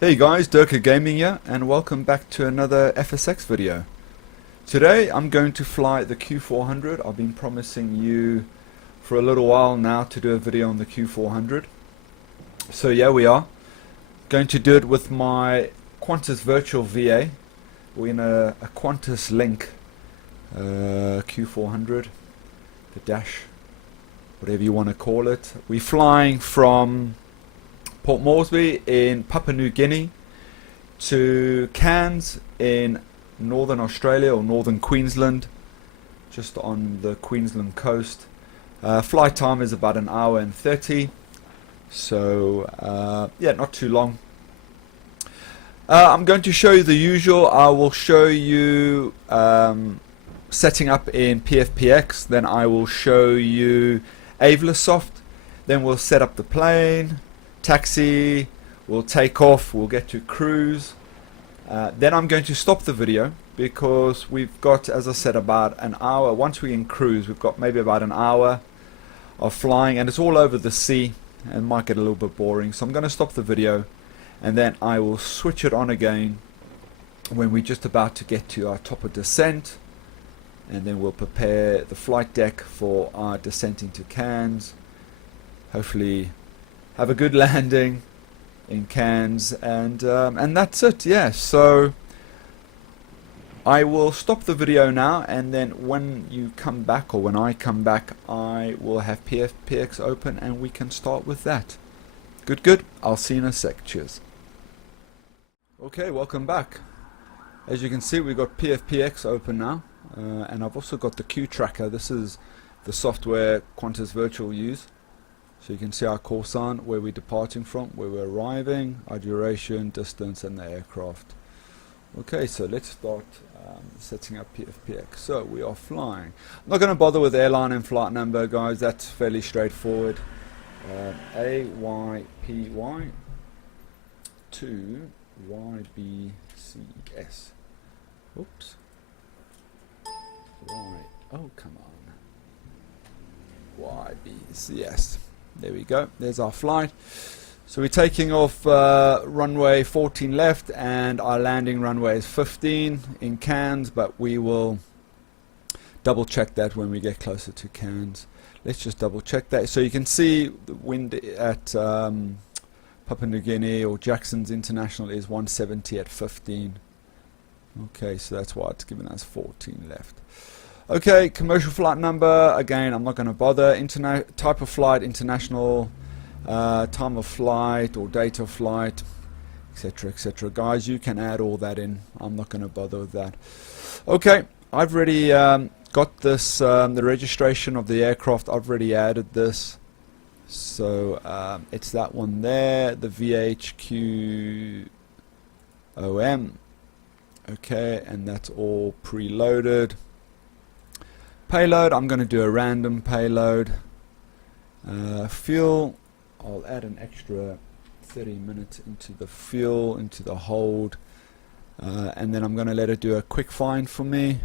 Hey guys, Durka Gaming here, and welcome back to another FSX video. Today I'm going to fly the Q400. I've been promising you for a little while now to do a video on the Q400. So yeah, we are going to do it with my Qantas Virtual VA. We're in a Qantas Link Q400, the Dash, whatever you want to call it. We're flying from Port Moresby in Papua New Guinea to Cairns in northern Australia or northern Queensland, just on the Queensland coast. Flight time is about 1 hour and 30, so yeah, not too long. I'm going to show you the usual. I will show you setting up in PFPX, then I will show you Avlasoft, then we'll set up the plane, taxi, we'll take off, we'll get to cruise, then I'm going to stop the video because we've got, as I said, about 1 hour. Once we're in cruise, we've got maybe about 1 hour of flying, and it's all over the sea and might get a little bit boring, so I'm going to stop the video and then I will switch it on again when we're just about to get to our top of descent, and then we'll prepare the flight deck for our descent into Cairns. Hopefully have a good landing in Cairns, and that's it. Yeah, so I will stop the video now, and then when you come back, or when I come back, I will have PFPX open and we can start with that. Good. I'll see you in a sec. Cheers. Okay, welcome back. As you can see, we've got PFPX open now, and I've also got the Q tracker. This is the software Qantas Virtual use. So you can see our call sign, where we're departing from, where we're arriving, our duration, distance, and the aircraft. Okay, so let's start setting up PFPX. So we are flying. I'm not going to bother with airline and flight number, guys. That's fairly straightforward. AYPY to YBCS. Oops. Oh, come on. YBCS. There we go, there's our flight. So we're taking off runway 14 left, and our landing runway is 15 in Cairns, but we will double check that when we get closer to Cairns. Let's just double check that. So you can see the wind at Papua New Guinea or Jackson's International is 170 at 15. Okay, so that's why it's giving us 14 left. Okay, commercial flight number, again, I'm not going to bother. Type of flight, international, time of flight or date of flight, etc., etc. Guys, you can add all that in. I'm not going to bother with that. Okay, I've already got this, the registration of the aircraft. I've already added this. So it's that one there, the VHQOM. Okay, and that's all preloaded. Payload, I'm going to do a random payload. Fuel, I'll add an extra 30 minutes into the fuel, into the hold, and then I'm going to let it do a quick find for me.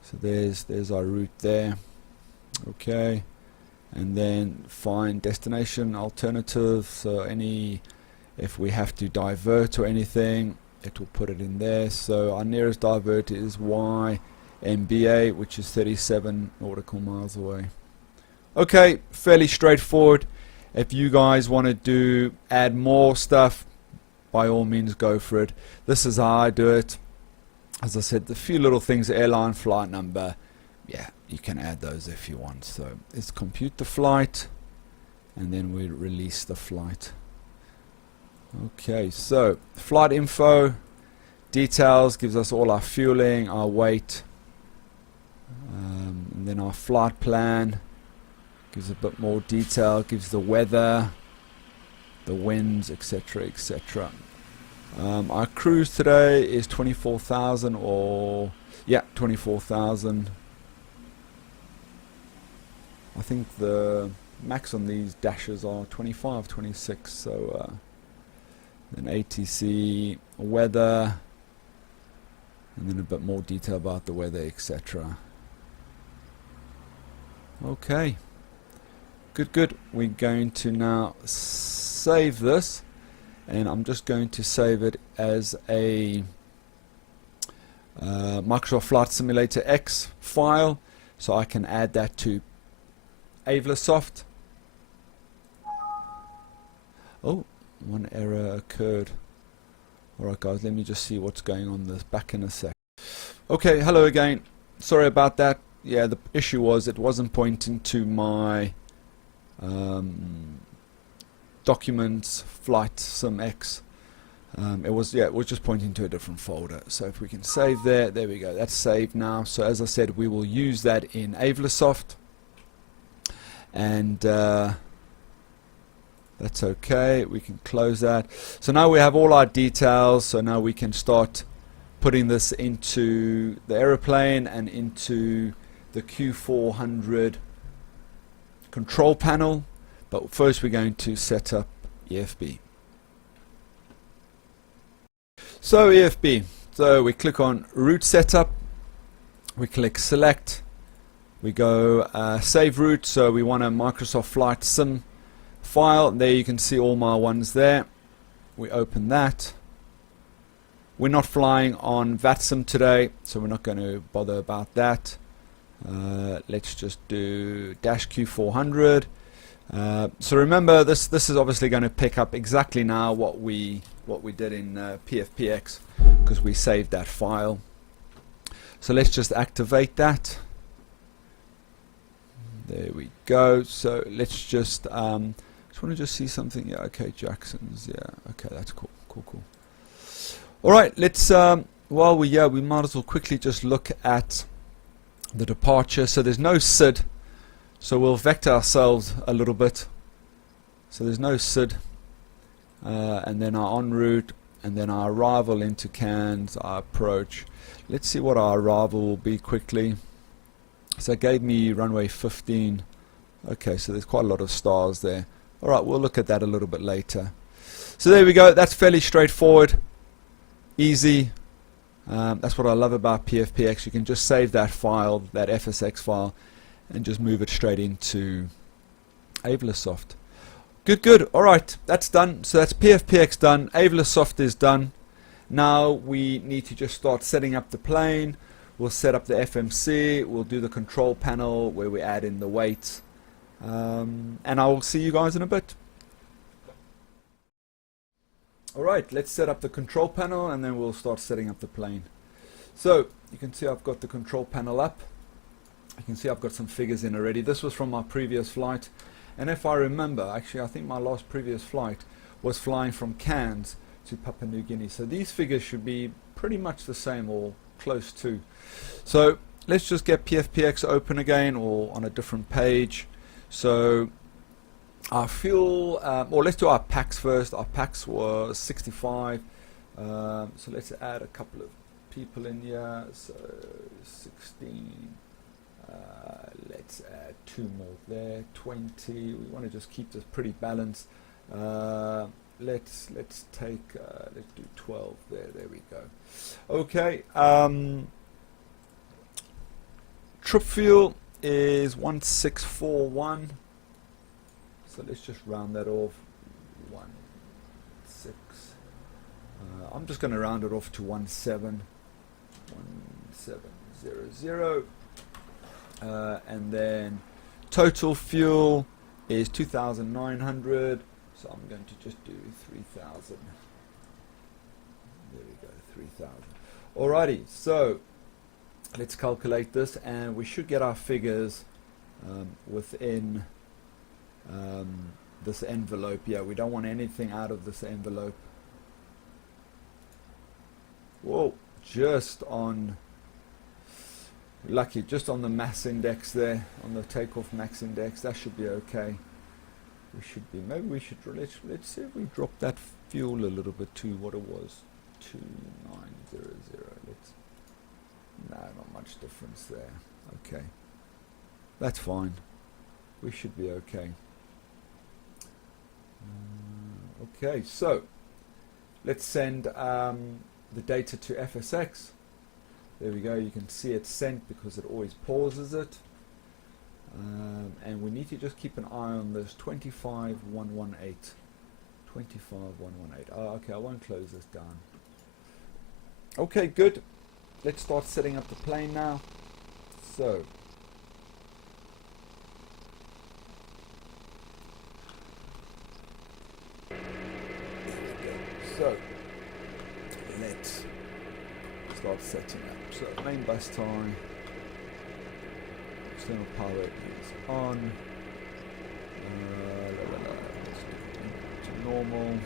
So there's our route there. Okay, and then find destination alternative. So if we have to divert or anything, it will put it in there. So our nearest divert is YMBA, which is 37 nautical miles away. Okay, fairly straightforward. If you guys want to add more stuff, by all means go for it. This is how I do it. As I said, the few little things, airline, flight number, yeah, you can add those if you want. So let's compute the flight, and then we release the flight. Okay, so flight info, details, gives us all our fueling, our weight, and then our flight plan gives a bit more detail, gives the weather, the winds, etc., etc. Our cruise today is 24,000, or yeah, 24,000. I think the max on these dashes are 25, 26. So then ATC, weather, and then a bit more detail about the weather, etc. Okay, good. We're going to now save this, and I'm just going to save it as a Microsoft Flight Simulator X file, so I can add that to AVLASoft. Oh, one error occurred. Alright guys, let me just see what's going on this back in a sec. Okay, hello again. Sorry about that. Yeah, the issue was it wasn't pointing to my documents flight sim X. It was just pointing to a different folder. So if we can save there we go, that's saved now. So as I said, we will use that in AVLASoft, and that's okay. We can close that. So now we have all our details, so now we can start putting this into the aeroplane and into the Q400 control panel. But first we're going to set up EFB. So EFB, so we click on route setup, we click select, we go save route, so we want a Microsoft Flight Sim file. There you can see all my ones there. We open that. We're not flying on VATSIM today, so we're not going to bother about that. Let's just do -Q400. So remember, this is obviously going to pick up exactly now what we did in PFPX, because we saved that file. So let's just activate that. There we go. So let's just want to just see something. Yeah, okay, Jackson's. Yeah, okay, that's cool. All right, let's while we might as well quickly just look at the departure. So there's no SID. So we'll vector ourselves a little bit. So there's no SID, and then our en route, and then our arrival into Cairns, our approach. Let's see what our arrival will be quickly. So it gave me runway 15. Okay, so there's quite a lot of stars there. All right, we'll look at that a little bit later. So there we go. That's fairly straightforward, easy. That's what I love about PFPX. You can just save that file, that FSX file, and just move it straight into AVLASoft. Good. All right, that's done. So that's PFPX done. AVLASoft is done. Now we need to just start setting up the plane. We'll set up the FMC. We'll do the control panel where we add in the weights. And I will see you guys in a bit. All right, let's set up the control panel, and then we'll start setting up the plane. So you can see I've got the control panel up. You can see I've got some figures in already. This was from my previous flight, and if I remember, actually I think my last previous flight was flying from Cairns to Papua New Guinea. So these figures should be pretty much the same or close to. So let's just get PFPX open again, or on a different page. So our fuel, or let's do our packs first. Our packs were 65. So let's add a couple of people in here. So 16. Let's add 2 more there. 20. We want to just keep this pretty balanced. Let's take let's do 12 there. There we go. Okay. Trip fuel is 1641. So let's just round that off. 16. I'm just going to round it off to 17. 1700. And then total fuel is 2,900. So I'm going to just do 3,000. There we go, 3,000. Alrighty, so let's calculate this, and we should get our figures within this envelope. Yeah, we don't want anything out of this envelope. Whoa, just on, lucky, just on the mass index there, on the takeoff max index. That should be okay. We should be, maybe we should, let's see if we drop that fuel a little bit to what it was, 2900. Let's, no, not much difference there. Okay, that's fine. We should be okay. Okay, so let's send the data to FSX. There we go. You can see it's sent because it always pauses it. And we need to just keep an eye on this 25118. 25118. Oh, okay, I won't close this down. Okay, good. Let's start setting up the plane now. So let's start setting up. So main bus tie, external power is on. Let's do it to normal.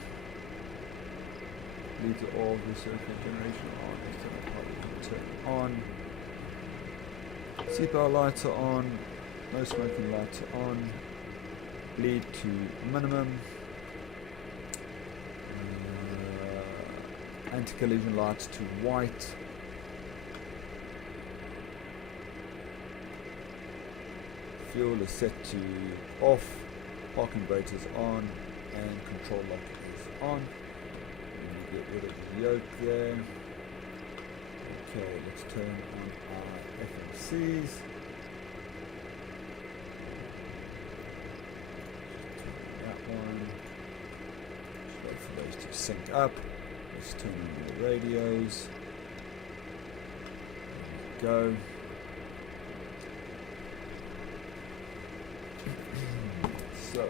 Lead to all recircuit generation on. External power turn on. Seatbelt lights are on. No smoking lights are on. Bleed to minimum. Anti-collision lights to white. Fuel is set to off. Parking brake is on. And control lock is on. Get rid of the yoke there. Okay, let's turn on our FMCs. That one. Just wait for those to sync up. Let's turn on the radios. There we go. So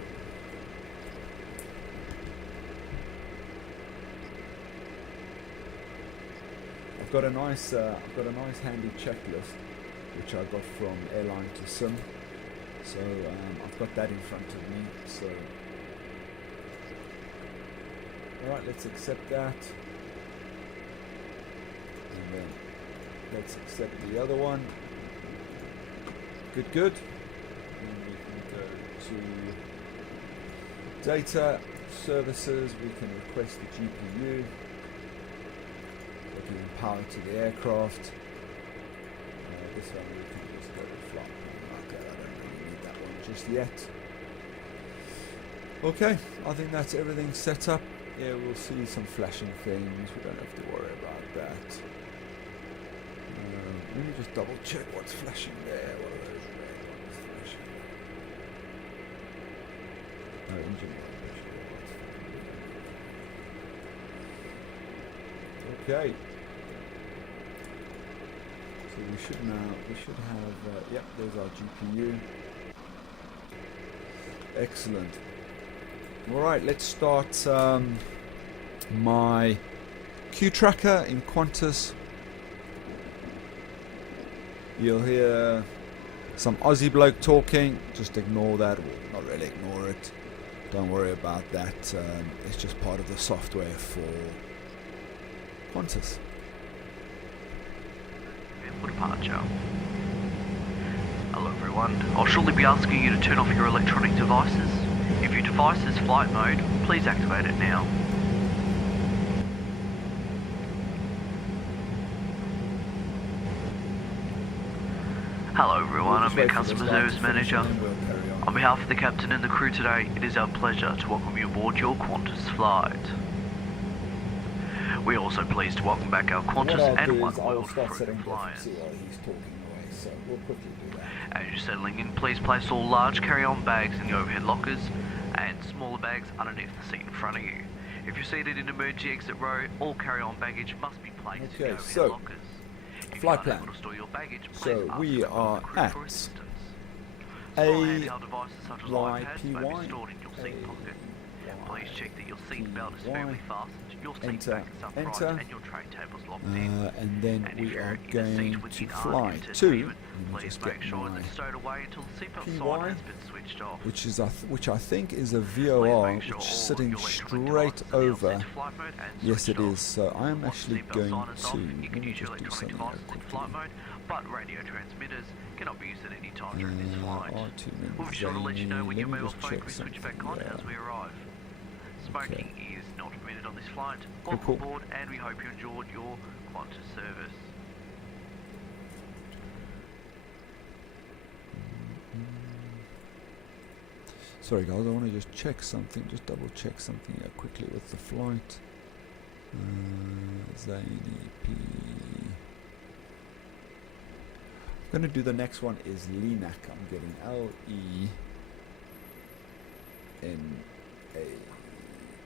I've got a nice handy checklist which I got from Airline to Sim. So I've got that in front of me. So alright, let's accept that. And then let's accept the other one. Good. And we can go to data, services, we can request the GPU. Giving power to the aircraft. This one we can just go to flight. Okay, I don't really need that one just yet. Okay, I think that's everything set up. Yeah, we'll see some flashing things. We don't have to worry about that. Let me just double check what's flashing there. What are those red ones flashing? No, engine light. Okay. So we should have, yep, there's our GPU. Excellent. Alright, let's start my Q tracker in Qantas. You'll hear some Aussie bloke talking, just ignore that, well, not really ignore it. Don't worry about that, it's just part of the software for Qantas. For departure. Hello everyone, I'll shortly be asking you to turn off your electronic devices. If your device is flight mode, please activate it now. Hello everyone, I'm your customer service manager. On behalf of the captain and the crew today, it is our pleasure to welcome you aboard your Qantas flight. We're also pleased to welcome back our Qantas and One World crew flyers. So we'll quickly do that. As you're settling in, please place all large carry-on bags in the overhead lockers and smaller bags underneath the seat in front of you. If you're seated in emergency exit row, all carry-on baggage must be placed in the overhead lockers. If flight you plan. aren't able to store your baggage, please So ask we the are crew at for assistance. Store handheld devices such as iPads may YPY. be stored in your seat pocket. Please check that your seat belt is firmly fastened, your seat back is upright, and your tray table is locked in. And then And we if you're are in a going seat with to an fly unentered to, movement, let me please just make get sure my that it's stowed away until the seatbelt PY, sign has been switched off. which I think is a VOR, Please make sure which is all sitting your electronic straight devices are now over. set to flight mode and Yes, switched it off. is. So I am Once actually the seatbelt going sign is off, to, you let can me use your just do electronic something devices in quickly. flight mode, but radio transmitters cannot be used at any time during this flight. R2 We'll be sure to let you know when your let me mobile just phone check can be switched back something, on as we arrive. Smoking is not permitted on this flight. Welcome Cool. aboard, and we hope you enjoyed your Qantas service. Sorry guys, I want to just check something, just double check something here quickly with the flight. Zane EP. I'm going to do the next one is Lenac. I'm getting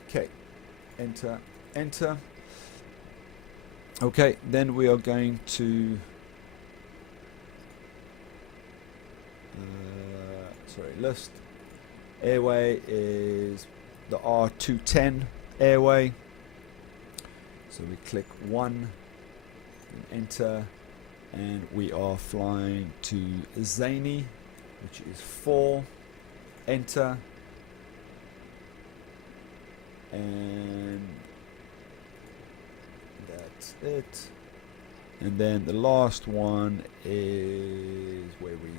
Okay, enter, enter. Okay, then we are going to list. Airway is the R210 airway. So we click 1 and enter, and we are flying to Zany, which is 4, enter, and that's it. And then the last one is where we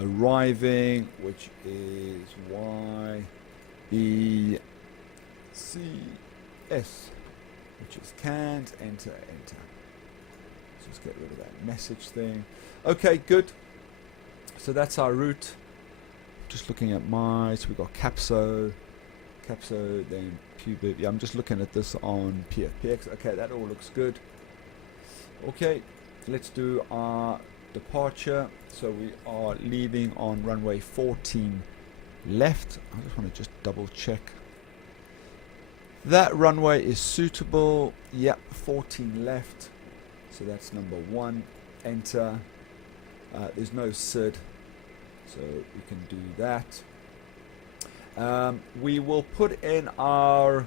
arriving, which is YBCS, which is Cairns, enter, enter. So let's get rid of that message thing. Okay, good. So that's our route. Just looking at so we've got Capso, then Pubic. Yeah, I'm just looking at this on PFPX. Okay, that all looks good. Okay, let's do our departure. So we are leaving on runway 14 left. I just want to just double check. That runway is suitable. Yep, 14 left. So that's number 1. Enter. There's no SID, so we can do that. We will put in our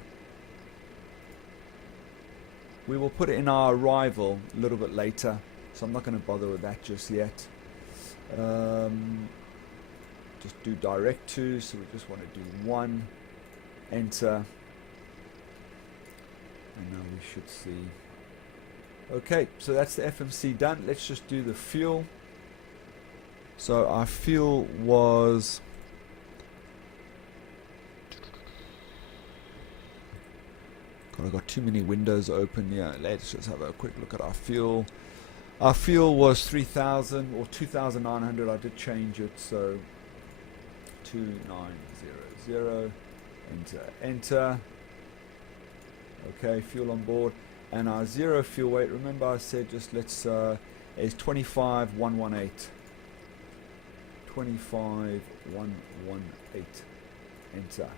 arrival a little bit later, so I'm not going to bother with that just yet. Just do direct to, so we just want to do 1, enter, and now we should see. Okay, so that's the FMC done. Let's just do the fuel. So our fuel was God, I've got too many windows open here. Let's just have a quick look at our fuel. Our fuel was 3,000 or 2,900. I did change it, so 2900. Enter, enter. Okay, fuel on board. And our zero fuel weight, remember I said just let's is 25,118. 25,118. Enter.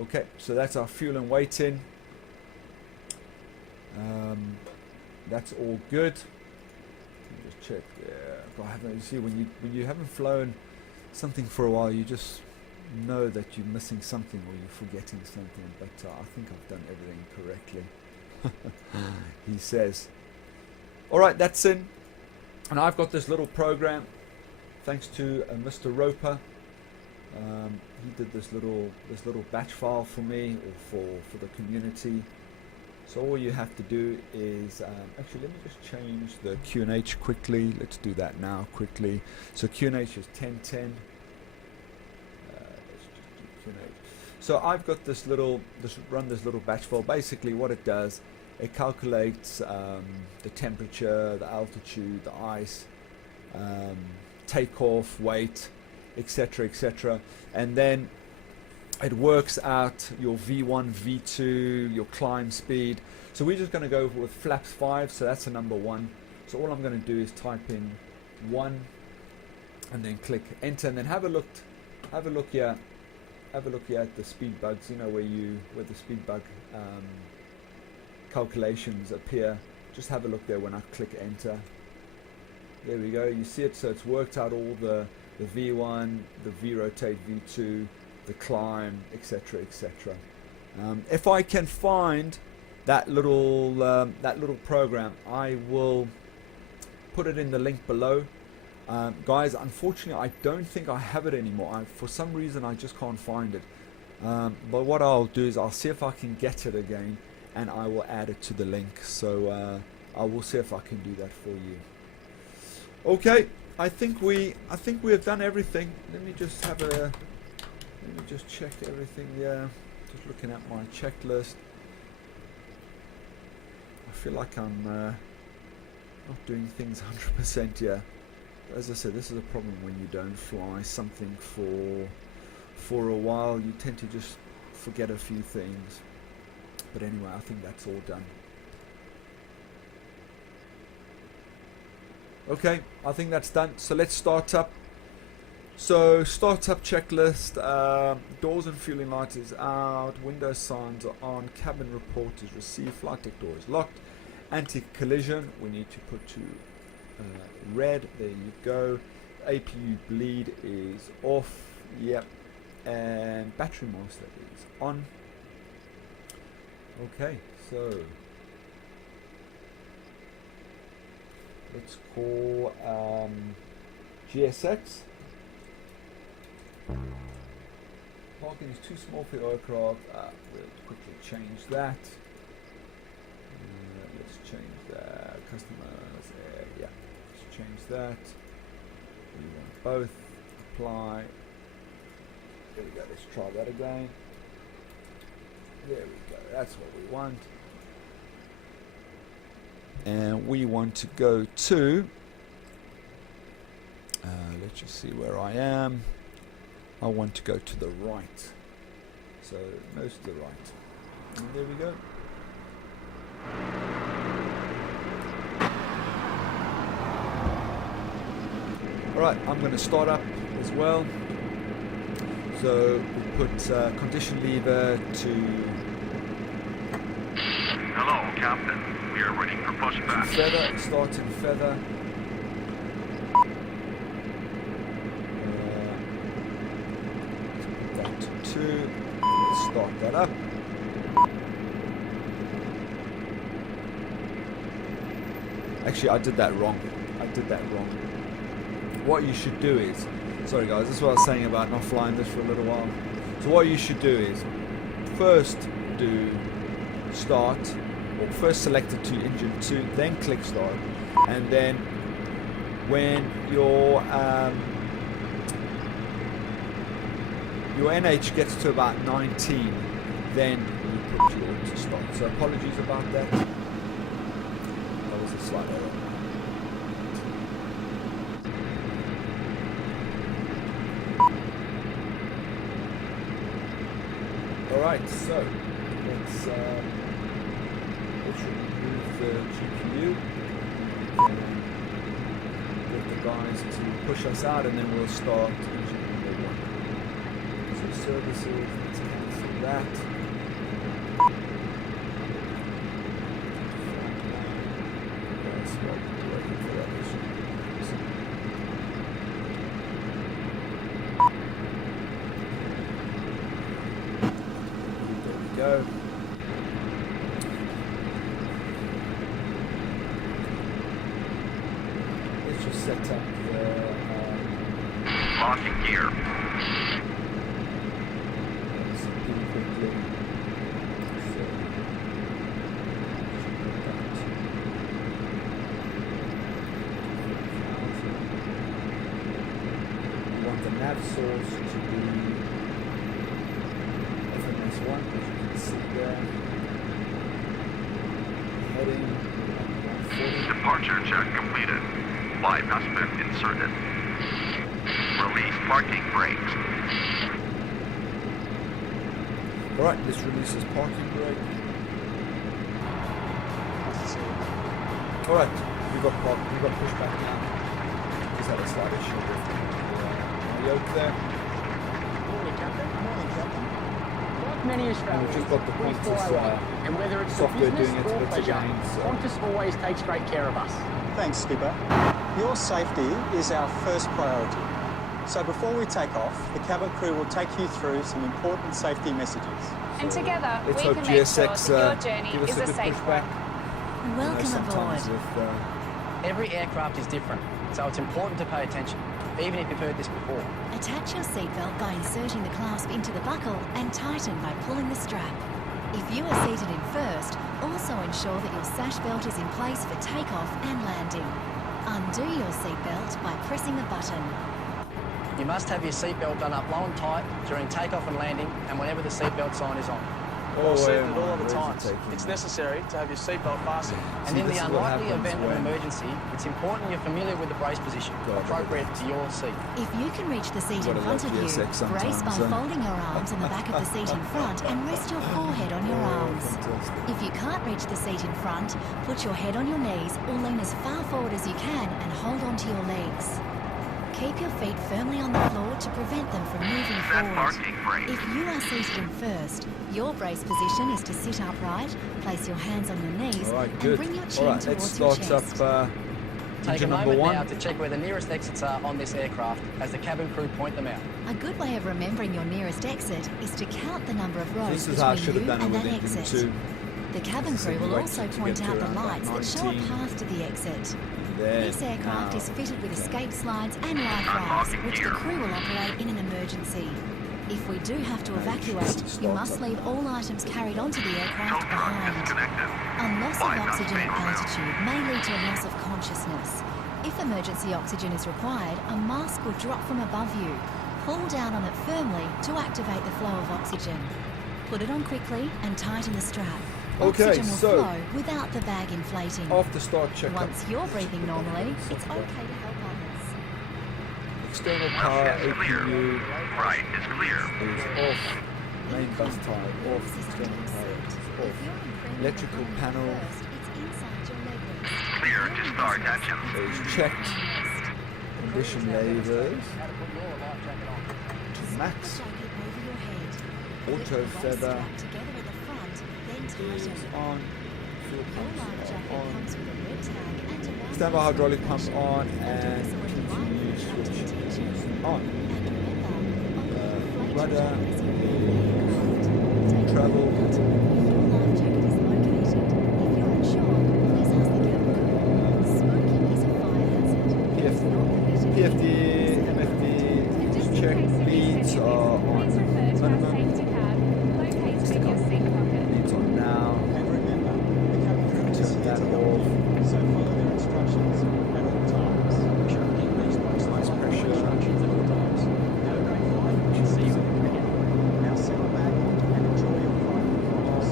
Okay, so that's our fuel and weight in. That's all good. Let me just check. Yeah, you see when you haven't flown something for a while, you just know that you're missing something or you're forgetting something. But I think I've done everything correctly. He says. All right, that's in, and I've got this little program. Thanks to Mr. Roper. He did this little batch file for me, or for the community. So all you have to do is actually let me just change the QNH quickly. Let's do that now quickly. So QNH is 1010. Let's just do QNH. So I've got this little batch file. Basically what it does, it calculates the temperature, the altitude, the ice, takeoff, weight, etc., etc., and then it works out your V1, V2, your climb speed. So we're just going to go with flaps 5, so that's the number 1. So all I'm going to do is type in 1 and then click enter, and then have a look here at the speed bugs, you know, where the speed bug calculations appear. Just have a look there when I click enter. There we go, you see it. So it's worked out all the V1, the V-rotate, V2, the climb, etc., etc. If I can find that little program, I will put it in the link below. Guys, unfortunately I don't think I have it anymore. For some reason I just can't find it. But what I'll do is I'll see if I can get it again, and I will add it to the link. So I will see if I can do that for you. Okay, I think we have done everything. Let me just check everything. Yeah, just looking at my checklist. I feel like I'm not doing things 100% here. As I said, this is a problem when you don't fly something for a while. You tend to just forget a few things. But anyway, I think that's all done. Okay, I think that's done. So let's start up. So startup checklist, doors and fueling light is out, window signs are on, cabin report is received, flight deck door is locked, anti-collision we need to put to red, there you go, APU bleed is off, yep, and battery master is on. Okay, so let's call GSX. Parking is too small for your aircraft. We'll quickly change that. Let's change that. Customers, yeah, let's change that. We want both. Apply. There we go. Let's try that again. There we go. That's what we want. And we want to go to. Let's just see where I am. I want to go to the right. So nose to the right. And there we go. Alright, I'm going to start up as well. So we put condition lever to. Hello, Captain. We are ready for pushback. Feather, start in feather. That to 2. Let's start that up. Actually, I did that wrong. What you should do is, sorry guys, this is what I was saying about not flying this for a little while. So what you should do is, first do start, or first select it to engine 2, then click start, and then when your NH gets to about 19, then you put your auto start. So apologies about that. That was a slight error. Alright, so let's remove the GPU and get the guys to push us out, and then we'll start engine number 1. So services, let's cancel that. That's what we're waiting for that issue. Go. Let's just set up the Launching gear. quickly. So, we want the nav source to be FMS1, as you can see there. Heading 140. Departure check completed. Bypass been inserted. Release parking brakes. Alright, this releases parking brake. Alright, we've got pushback now. Just had a slight issue with the yoke there. Morning, Captain. Like many And Australians, we've just got the we Qantas fly away, and whether it's for software business doing its or bits pleasure, again, so. Qantas always takes great care of us. Thanks, Skipper. Your safety is our first priority. So before we take off, the cabin crew will take you through some important safety messages. And together, we Let's can hope make sure GSX that your journey give us is a a good safe pushback. one. Welcome Sometimes aboard. with, Every aircraft is different, so it's important to pay attention, even if you've heard this before. Attach your seatbelt by inserting the clasp into the buckle and tighten by pulling the strap. If you are seated in first, also ensure that your sash belt is in place for takeoff and landing. Undo your seatbelt by pressing the button. You must have your seatbelt done up low and tight during takeoff and landing, and whenever the seatbelt sign is on. oh, See wait, it all where's the it times. taking It's me? necessary to have your seatbelt fastened. And See, in the this is what unlikely happens event of when- emergency, it's important you're familiar with the brace position, God, appropriate to your seat. If you can reach the seat Gotta in front love of you, GSX brace by sometimes, folding your arms on the back of the seat in front and rest your forehead on your arms. Fantastic. If you can't reach the seat in front, put your head on your knees or lean as far forward as you can and hold on to your legs. Keep your feet firmly on the floor to prevent them from moving Set forward. parking brake. If you are seated in first, your brace position is to sit upright, place your hands on your knees, All right, and good. bring your All chin right, let's towards your start chest. up Take a engine number moment now one. to check where the nearest exits are on this aircraft as the cabin crew point them out. A good way of remembering your nearest exit is to count the number of rows This is how I should between have you done it and with that engine exit. 2. The cabin This is crew will right also to point get out to the around lights about that show a 19. path to the exit. There, This aircraft now. is fitted with escape slides and life rafts, which the crew will operate in an emergency. If we do have to evacuate, you must leave all items carried onto the aircraft Tow truck behind. disconnected. A loss of Bypass oxygen main at remote. altitude may lead to a loss of consciousness. If emergency oxygen is required, a mask will drop from above you. Pull down on it firmly to activate the flow of oxygen. Put it on quickly and tighten the strap. Okay, Oxygen will so flow without the bag inflating. after start checkup. Once you're breathing normally, it's okay to help others. External power Left is clear. APU Right is clear. is off. Main bus tire off. External power is off. Electrical panel Clear to start engines. is checked. Condition levers to max. Auto feather is on. Fuel pumps are on. Standby hydraulic pump on and continue switch is on. Rudder is travel. PFD, MFD is checked. Leads are on minimum. Leads on now. And remember, the cabin crew is Turn here that to help off. you, so follow their instructions at all times. Increase maximum pressure. instructions at all times. Have a great flight and see you again. Now settle back and enjoy your flight with Qantas.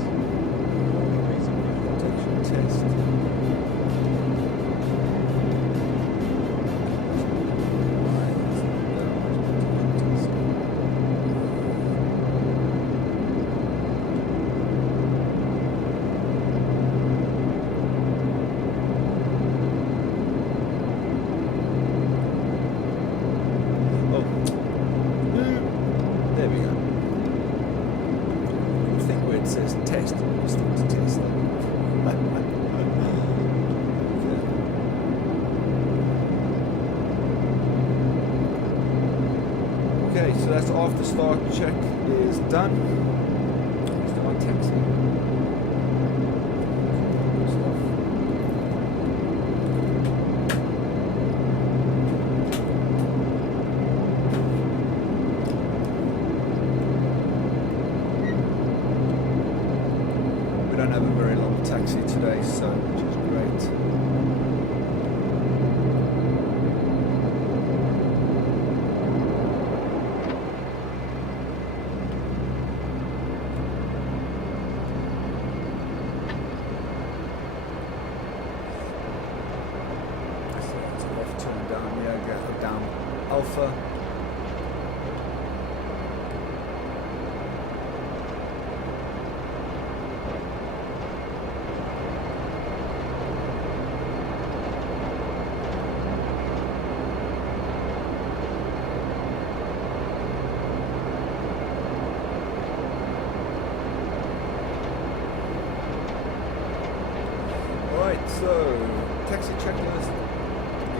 All degrees of Protection test. Oh. There we go. I think where it says test, it's to test. Okay, so that's after start check is done. Start taxi. We don't have a very long taxi today, so which is great. So it's a left turn down, yeah, go down Alpha. Alright, so taxi checklist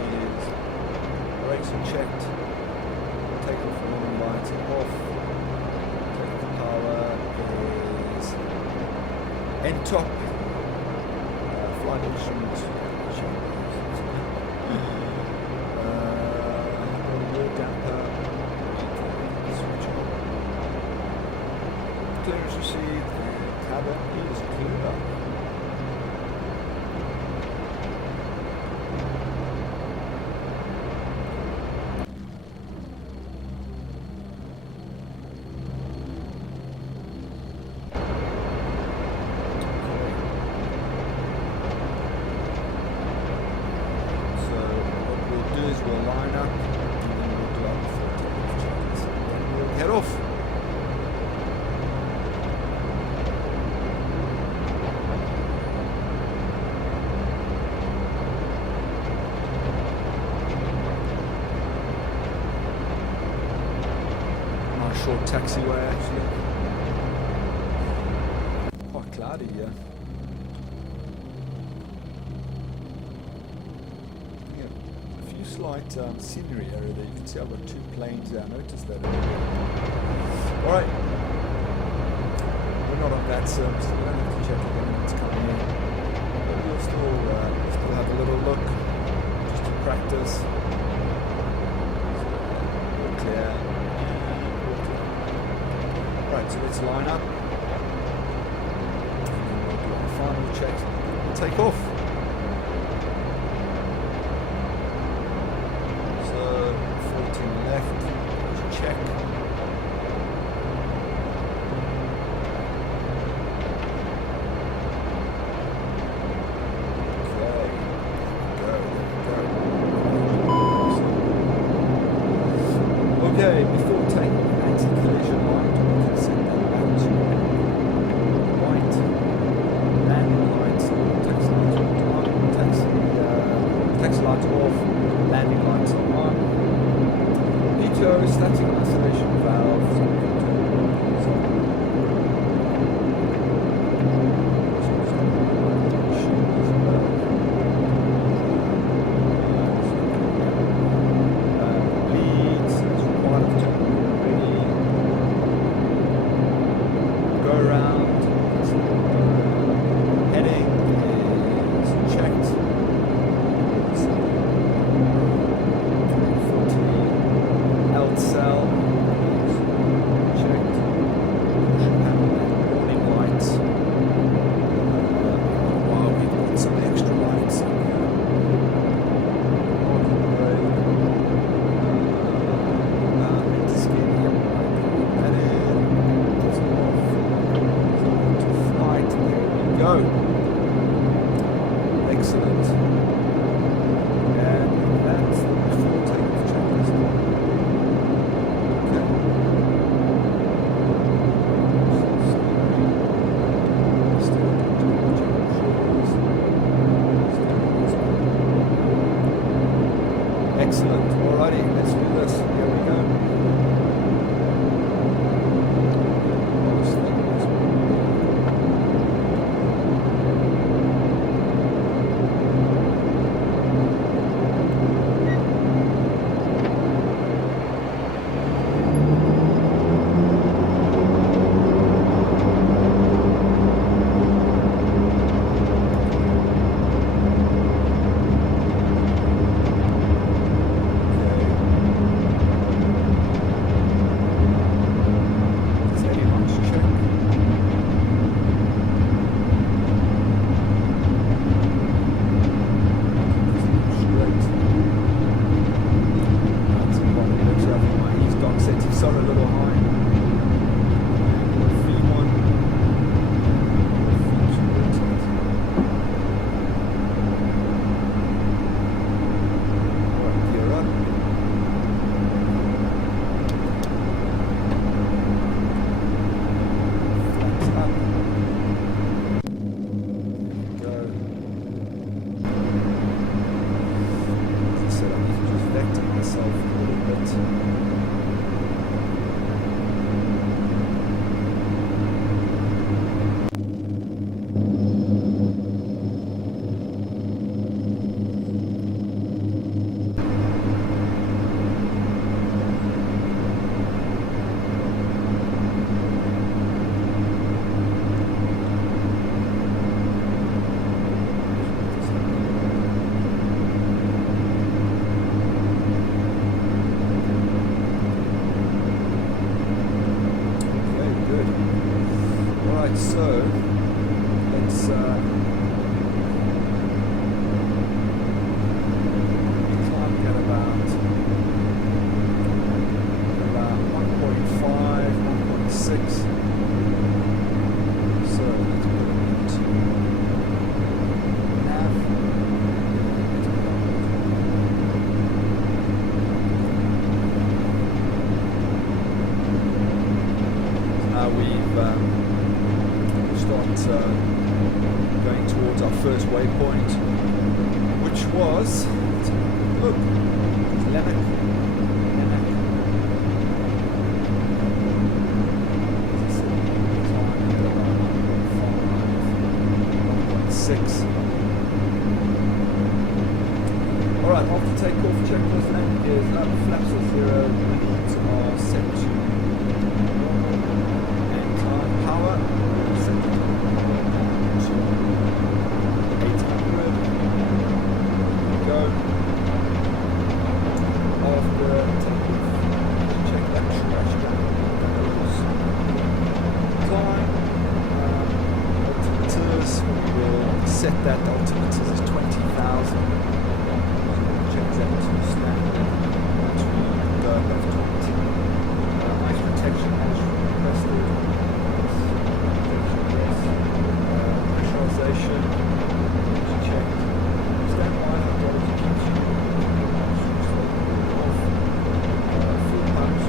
is brakes are checked, takeoff warning lights are off, takeoff power is NTOP, flight instruments, wheel damper, switch on, clearance received, and cabin is clear. So good taxiway actually. Quite cloudy here. Yeah, a few slight scenery area there. You can see I've got 2 planes there. I noticed that. Alright. We're not on that surface, so we don't have to check again when it's coming in. But we'll still have a little look just to practice. All clear. Right, so let's line up. And then we'll do our final checks. We'll take off. So 14 left. Check. Okay, before taking anti-collision light, we can set that back to white, landing lights, taxi lights off, landing lights on, PTO, static isolation valve, Excellent. Alrighty, let's do this. Here we go. Going towards our first waypoint, which was, look, Lemon. 6. Alright, after takeoff, checklist, landing gears up, flaps are 0, leads are set to normal, and climb power set to 800. Go. After takeoff, check that shutdown. Climb. Altimeters, we will set that altimeters as 20,000. Check that to standard. Durka 20. Ice protection as requested. Pressurization. Check. Standby hydrology keeps you off. Fuel pumps.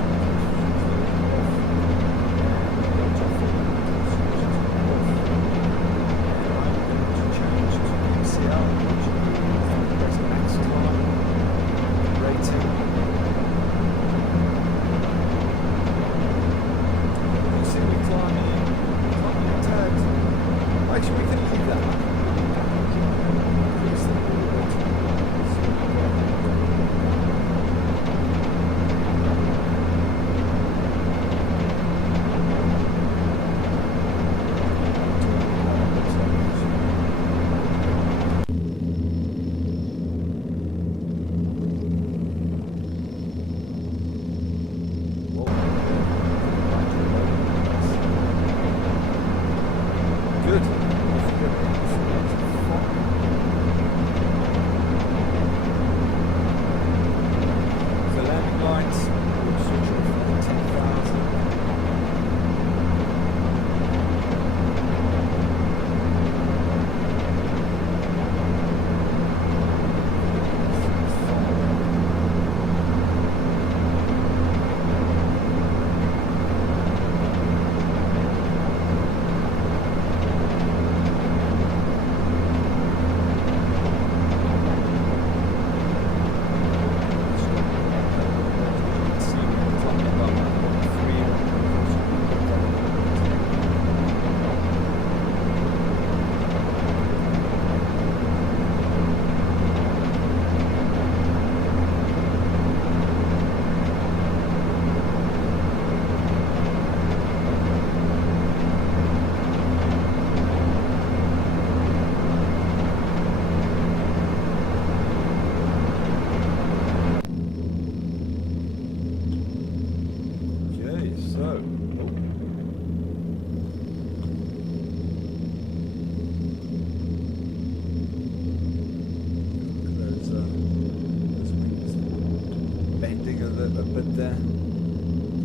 But the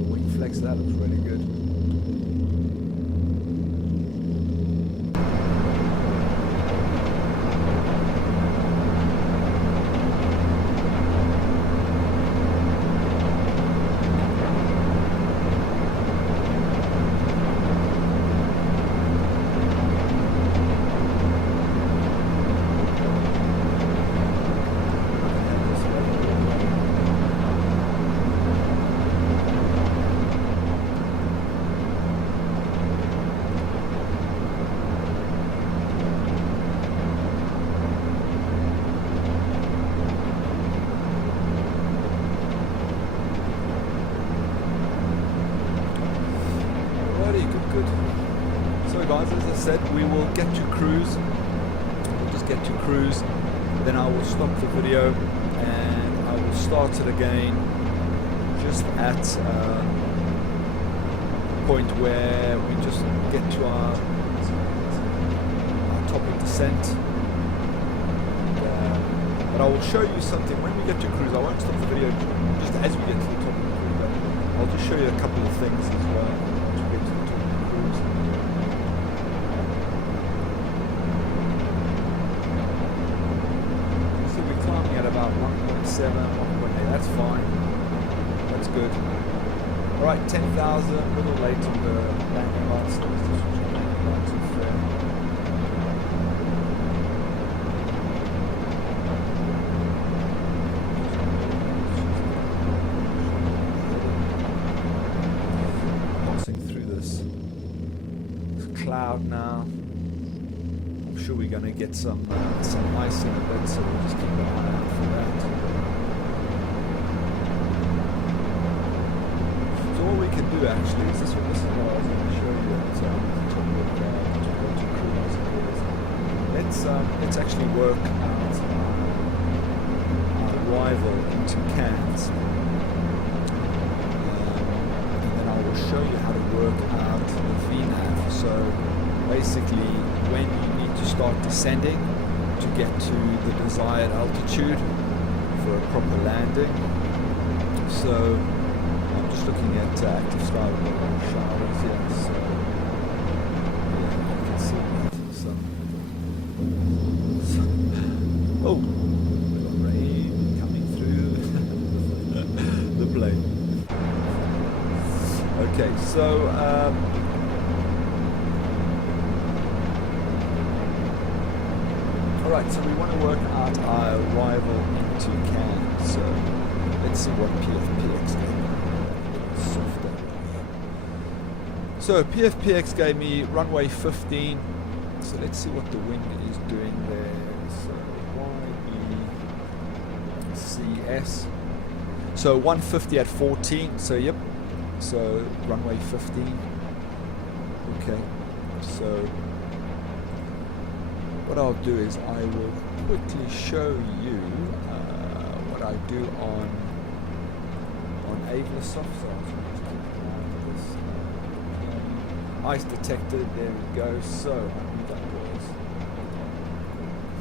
wing flex, that looks really good. Guys, as I said, we will get to cruise. We'll just get to cruise, then I will stop the video and I will start it again just at a point where we just get to our top of descent. But I will show you something when we get to cruise. I won't stop the video just as we get to the top of the cruise, but I'll just show you a couple of things as well once we get to the top of the cruise. At about 1.7, 1.8, that's fine. That's good. Alright, 10,000, a little late on the landing lights, so let's just check the lights off there. Passing through this cloud now. I'm sure we we're going to get some ice in a bit, so we'll just keep an eye out for that. So what we can do actually is this is what I was going to show you at let's actually work out our arrival into Cairns, and then I will show you how to work out the VNAV. So basically when you need to start descending to get to the desired altitude for a proper landing. So I'm just looking at active sky showers here, so yeah, you can see some oh, we've got rain coming through the plane. Okay, so alright, so we want to work out our arrival into Cairns, so let's see what PFPX gave me. So PFPX gave me runway 15, so let's see what the wind is doing there. So YBCS, so 150 at 14, so yep, so runway 15. Okay, so what I'll do is I will quickly show you what I do on AYPY. So I'll just keep an eye on this. Ice detected, there we go. So I knew that was.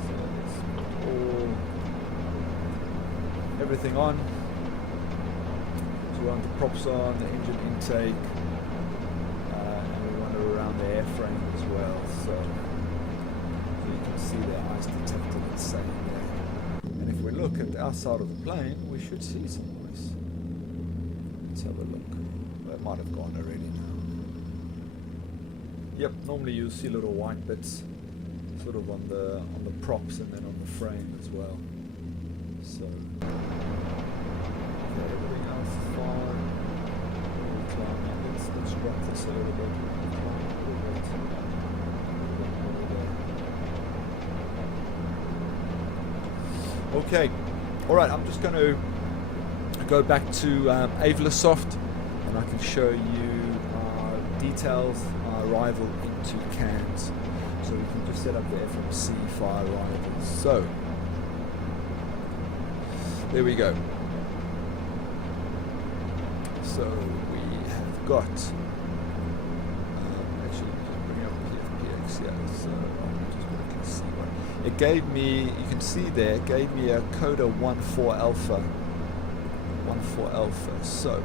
So let's all everything on. So we want the props on, the engine intake, and we want to around the airframe as well. So you can see the ice detected and saying there. And if we look at our side of the plane, we should see some ice. Let's have a look. Well, it might have gone already now. Yep, normally you'll see little white bits sort of on the props and then on the frame as well. So everything else is fine. Let's drop this a little bit. Okay, alright, I'm just going to go back to AYPY, and I can show you our details, our arrival into Cairns. So we can just set up the FMC for our arrival. So, there we go. So we have got, actually bring up PFPX here, so I'm just going to see what it gave me. You can see there, it gave me a Coda 14 Alpha. 14 Alpha. So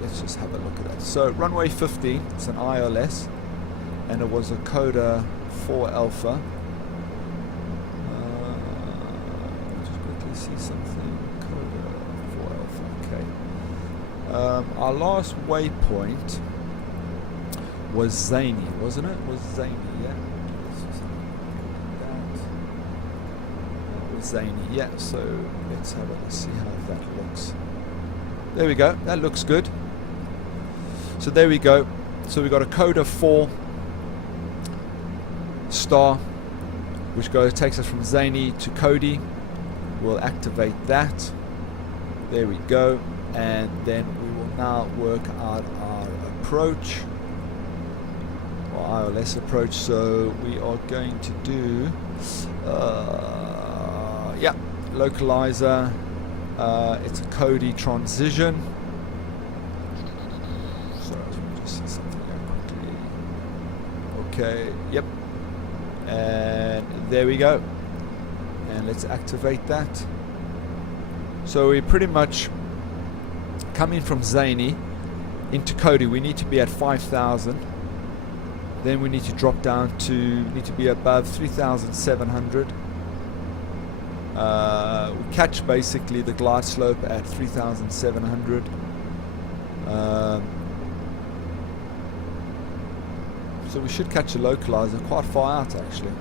let's just have a look at that. So runway 15, it's an ILS, and it was a Coda 4 Alpha. Just quickly see something. Coda 4 Alpha. Okay. Our last waypoint was Zany, wasn't it? Was Zany, yeah. Zany, yeah. So let's have a see how that looks. There we go. That looks good. So there we go. So we got a Coda 4 star, which takes us from Zany to Cody. We'll activate that. There we go. And then we will now work out our approach, our ILS approach. So we are going to do yeah, localizer. It's a Cody transition. So let me just see something here quickly. Okay, yep. And there we go. And let's activate that. So we're pretty much coming from Zany into Cody. We need to be at 5,000. Then we need to drop down to, be above 3,700. We catch basically the glide slope at 3,700. So we should catch a localizer quite far out actually.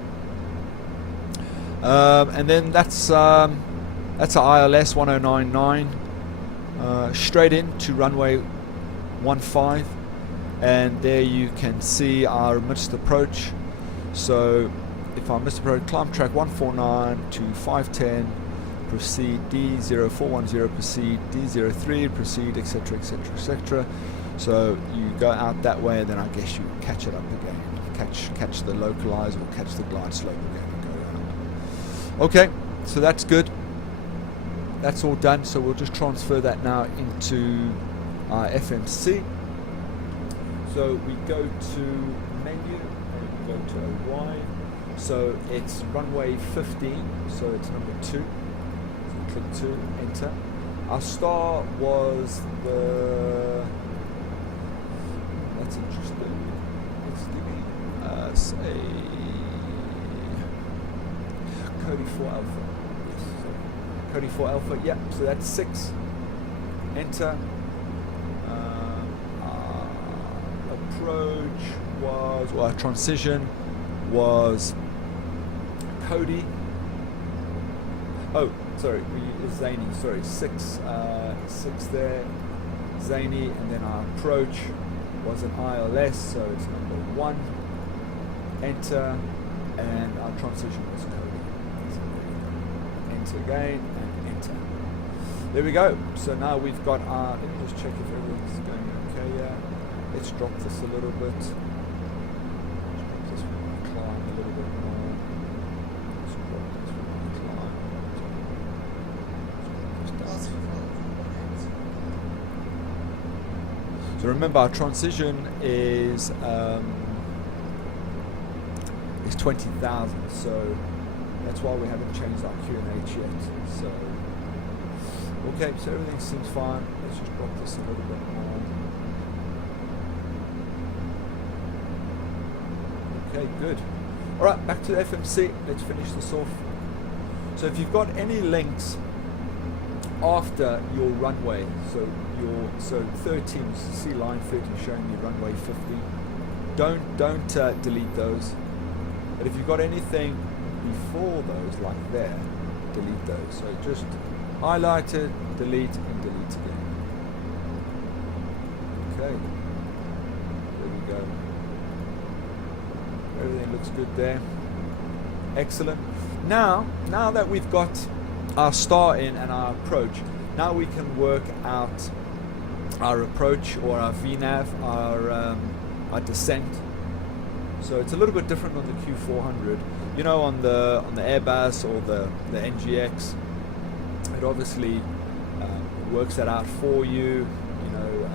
And then that's our ILS 1099 straight into runway 15, and there you can see our missed approach. So if I miss a pro, climb track 149 to 510, proceed D0410, proceed D03, proceed, etc, etc, etc. So you go out that way, and then I guess you catch it up again, catch the localize or catch the glide slope again and go around. Okay, so that's good. That's all done. So we'll just transfer that now into our FMC. So we go to menu and we go to OY. So it's runway 15. So it's number 2. So click 2, enter. Our star was the. That's interesting. Let's give us a Cody 4 Alpha. Yes. Cody 4 Alpha. Yeah. So that's 6. Enter. Approach was, or our transition was Cody. Oh, sorry, Zany. Sorry, 6 there, Zany, and then our approach was an ILS, so it's number 1. Enter, and our transition was Cody. So enter again and enter. There we go. So now we've got our. Let me just check if everything's going okay. Yeah. Let's drop this a little bit. Let's drop this one, climb a little bit more. Let's drop this one, climb. Let's drop this down. So remember, our transition is 20,000. So that's why we haven't changed our QNH yet. So okay, so everything seems fine. Let's just drop this a little bit more. Okay, good. Alright, back to the FMC. Let's finish this off. So if you've got any links after your runway, so 13, see line 13 showing me runway 50, don't delete those. But if you've got anything before those, like there, delete those. So just highlight it, delete, and delete again. Okay, there we go. Everything looks good there. Excellent. Now that we've got our star in and our approach, now we can work out our approach or our VNAV, our descent. So it's a little bit different on the Q400. You know, on the Airbus or the NGX, it obviously works that out for you. You know,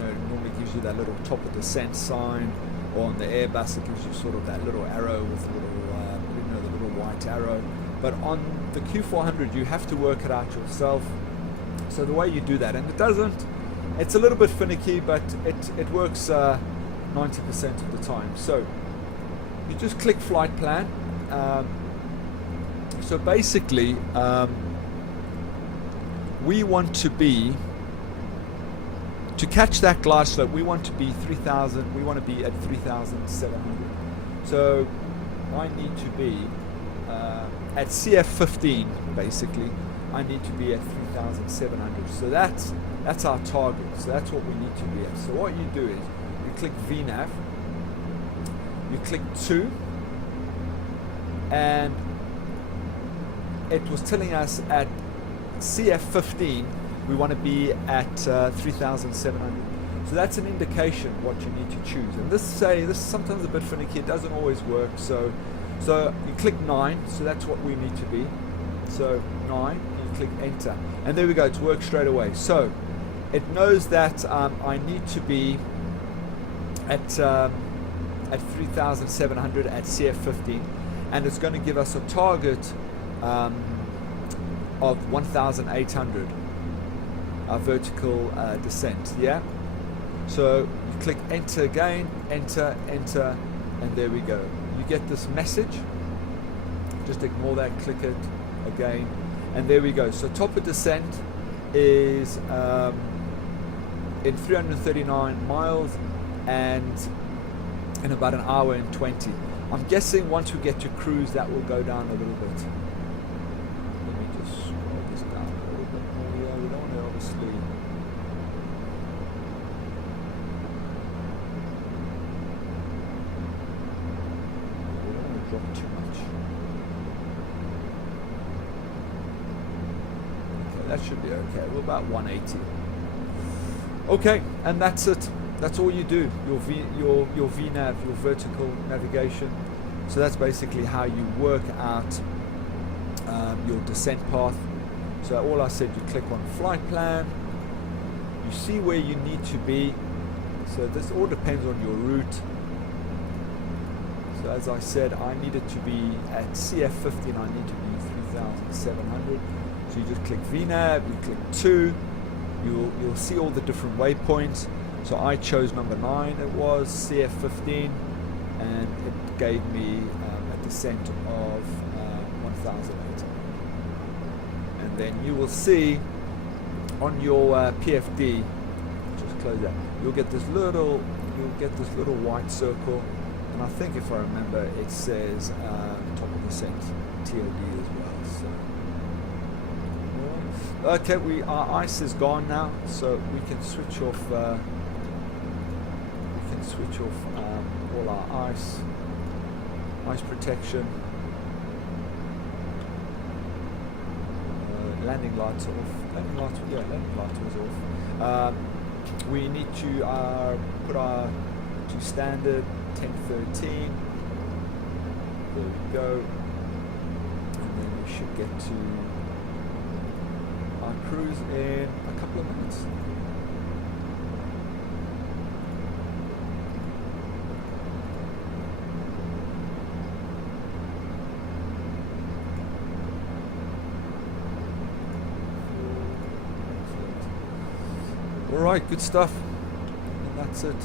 it normally gives you that little top of descent sign. Or on the Airbus, it gives you sort of that little arrow with the little white arrow. But on the Q400, you have to work it out yourself. So the way you do that, and it's a little bit finicky, but it works 90% of the time. So you just click flight plan. So basically, we want to be. To catch that glide slope, we want to be 3,000. We want to be at 3,700. So I need to be at CF15. Basically, I need to be at 3,700. So that's our target. So that's what we need to be at. So what you do is you click VNAV. You click 2, and it was telling us at CF15. We want to be at 3,700. So that's an indication what you need to choose. And this is sometimes a bit finicky. It doesn't always work. So you click 9. So that's what we need to be. So 9. You click enter, and there we go. It's worked straight away. So it knows that I need to be at 3,700 at CF15, and it's going to give us a target of 1,800. Our vertical descent, yeah? So you click enter again, enter, and there we go. You get this message. Just ignore that, click it again, and there we go. So top of descent is in 339 miles and in about an hour and 20. I'm guessing once we get to cruise, that will go down a little bit. Let me just scroll this down a little bit more. Yeah, we don't want to obviously. drop too much. Okay, that should be okay. We're about 180. Okay, and that's it. That's all you do. Your VNav, your vertical navigation. So that's basically how you work out your descent path. So all I said, you click on flight plan. You see where you need to be. So this all depends on your route. So as I said, I needed to be at CF15. I need to be 3,700. So you just click VNav. You click 2. You'll see all the different waypoints. So I chose number 9. It was CF15, and it gave me a descent of 1,008. And then you will see on your PFD, just close that. You'll get this little white circle, and I think if I remember, it says top of descent TOD as well. So okay, our ice is gone now, so we can switch off. All our ice protection. Landing lights off. Landing light was off. We need to put our to standard 1013. There we go. And then we should get to our cruise in a couple of minutes. Alright, good stuff. And that's it.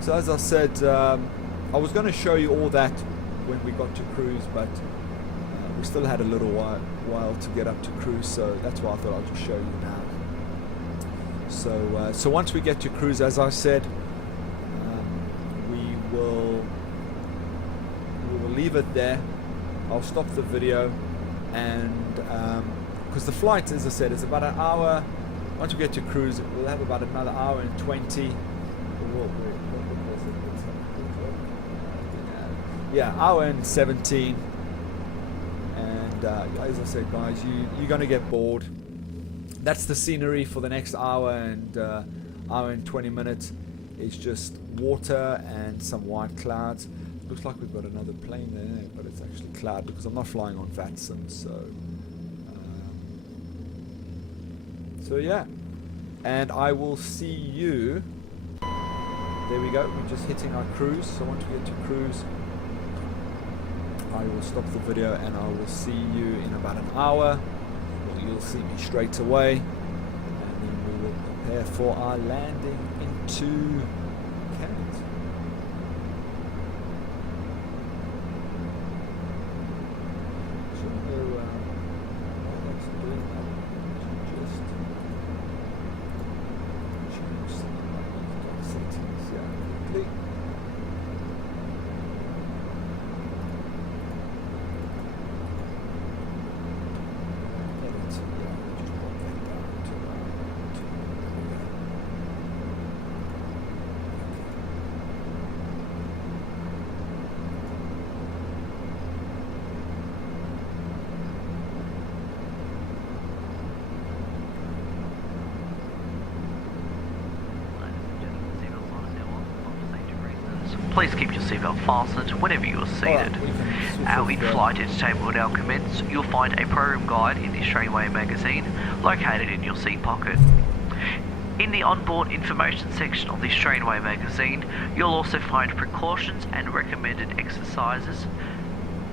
So as I said, I was going to show you all that when we got to cruise, but we still had a little while to get up to cruise, so that's why I thought I'll just show you now. So once we get to cruise, as I said, we will leave it there. I'll stop the video, and because the flight, as I said, is about an hour. Once we get to cruise, we'll have about another hour and 20. Yeah, hour and 17. And as I said, guys, you're going to get bored. That's the scenery for the next hour and 20 minutes. It's just water and some white clouds. Looks like we've got another plane there, but it's actually cloud because I'm not flying on VATSIM, so yeah, and I will see you. There we go. We're just hitting our cruise. So once we get to cruise, I will stop the video and I will see you in about an hour. Well, you'll see me straight away, and then we will prepare for our landing into Cairns. Please keep your seatbelt fastened whenever you are seated. Our in-flight entertainment will now commence. You'll find a program guide in the Australian magazine located in your seat pocket. In the onboard information section of the Australian magazine, you'll also find precautions and recommended exercises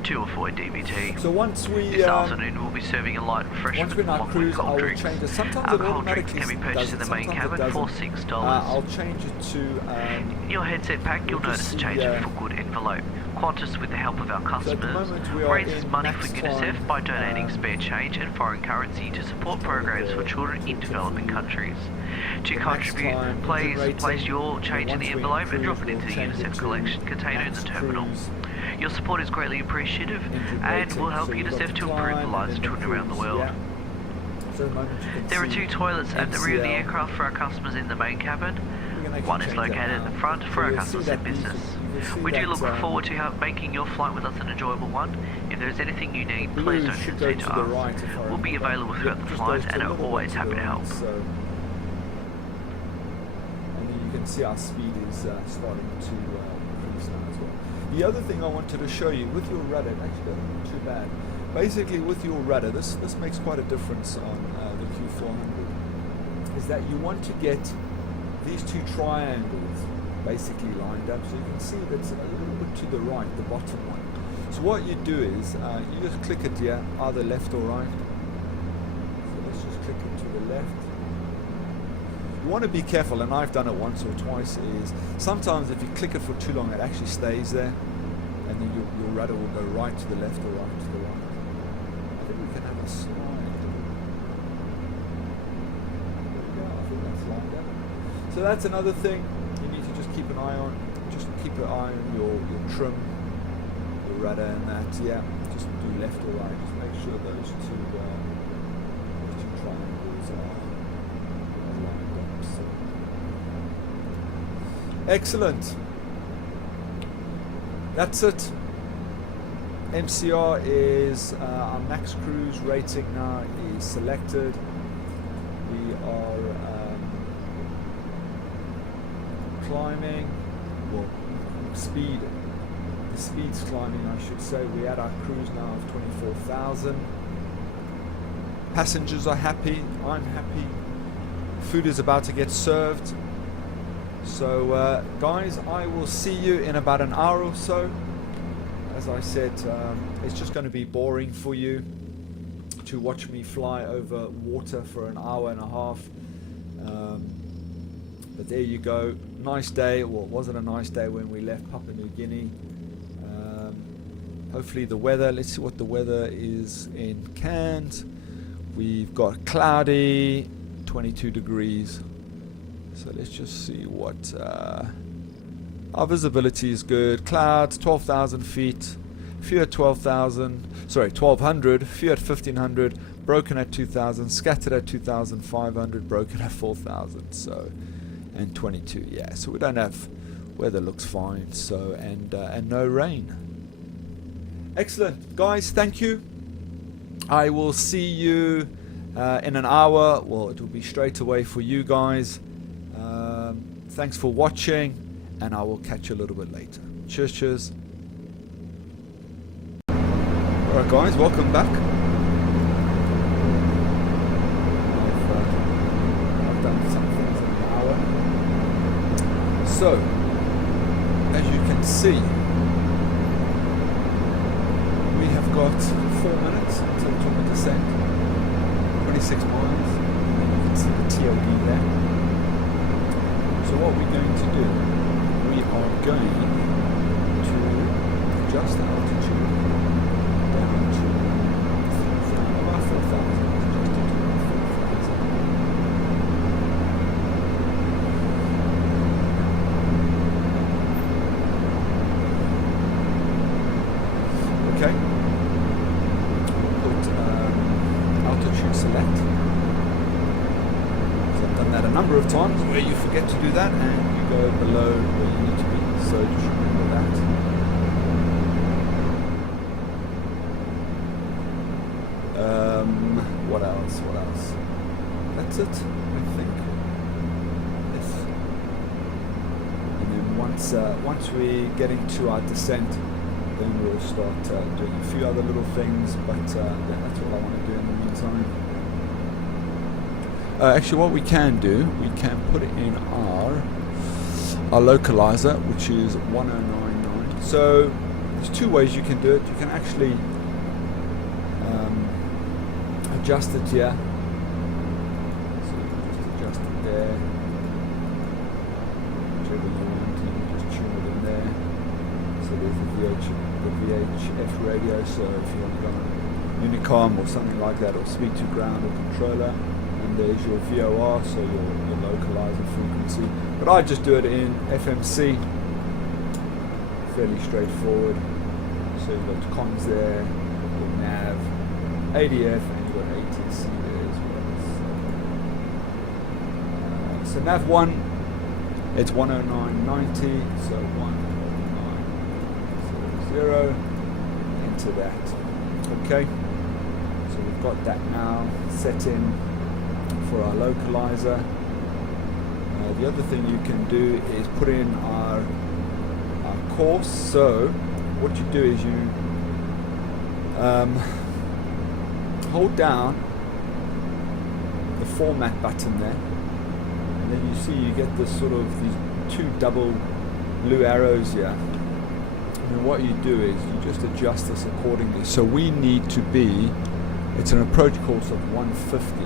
to avoid DVT. So once we this afternoon we'll be serving a light refreshment once we're in our cruise, I will change it. Sometimes alcohol drinks can be purchased in the main cabin for $6. I'll change it to your headset pack, you'll notice a change in for good envelope. Qantas, with the help of our customers, raises money for UNICEF by donating spare change and foreign currency to support programs for children in developing countries. To contribute, please place your change in the envelope and drop it into the UNICEF collection container in the terminal. Your support is greatly appreciative and will help UNICEF to improve the lives of children around the world. There are 2 toilets at the rear of the aircraft for our customers in the main cabin. can actually One is change that located now. in the front for So our you'll customers see and that these- business. you'll see We do that, look forward to making your flight with us an enjoyable one. If there's anything you need, blue please don't should go hesitate to to the ask. right if I We'll be remember. available throughout Yep, the just flight goes and a are little bit always to happy the to right, help. So, and then you can see our speed is starting to increase now as well. The other thing I wanted to show you with your rudder, it actually doesn't look too bad. Basically, with your rudder, this makes quite a difference on the Q400. Is that you want to get these two triangles basically lined up, so you can see that's a little bit to the right, the bottom one. So what you do is you just click it here, either left or right. So let's just click it to the left. You want to be careful, and I've done it once or twice, is sometimes if you click it for too long it actually stays there, and then your rudder will go right to the left or right to the right. I think we can have a slide. There we go, I think that's lined up. So that's another thing you need to just keep an eye on. Just keep an eye on your trim, your rudder and that, yeah. Just do left or right, just make sure those two triangles are lined up. So. Excellent. That's it. MCR is our max cruise rating now is selected. We are climbing, well, speed. The speed's climbing, I should say. We're at our cruise now of 24,000. Passengers are happy. I'm happy. Food is about to get served. So, guys, I will see you in about an hour or so. As I said, it's just going to be boring for you to watch me fly over water for an hour and a half. But there you go. Nice day. Well, it wasn't a nice day when we left Papua New Guinea. Hopefully the weather, let's see what the weather is in Cairns. We've got cloudy, 22 degrees. So let's just see what our visibility is good. Clouds, 12,000 feet. Few at 1200, few at 1500, broken at 2000, scattered at 2500, broken at 4000. So, and 22, yeah. So we don't have, weather looks fine. So, and no rain. Excellent, guys. Thank you. I will see you in an hour. Well, it will be straight away for you guys. Thanks for watching, and I will catch you a little bit later. Cheers, cheers. Alright guys, welcome back. I've done some things in an hour. So, as you can see, we have got 4 minutes until we descend. 26 miles. You can see the TLD there. So what we're going to do, we are going to adjust the altitude down to about 4,000, just to do 4,000. Okay. Put altitude select. I've done that a number of times where you forget to do that and you go below where you need to be, so just remember that. What else? That's it, I think. Yes. And then once we get into our descent, then we'll start doing a few other little things, but yeah, that's all I want to do in the meantime. Actually, what we can do, we can put it in our localizer, which is 1099. So there's two ways you can do it. You can actually adjust it here. So you can just adjust it there. Whichever you want, you can just tune it in there. So there's the VHF radio. So if you want to go on Unicom or something like that, or speak to ground or controller. And there's your VOR, so your localizer frequency. But I just do it in FMC. Fairly straightforward. So you've got comms there, your nav, ADF, and you've got ATC there as well. So nav 1, It's 109.90, so 109.00. Enter that. Okay. So we've got that now set in for our localizer. The other thing you can do is put in our course. So what you do is you hold down the format button there, and then you see you get this sort of these two double blue arrows here. And what you do is you just adjust this accordingly. So we need to be, it's an approach course of 150.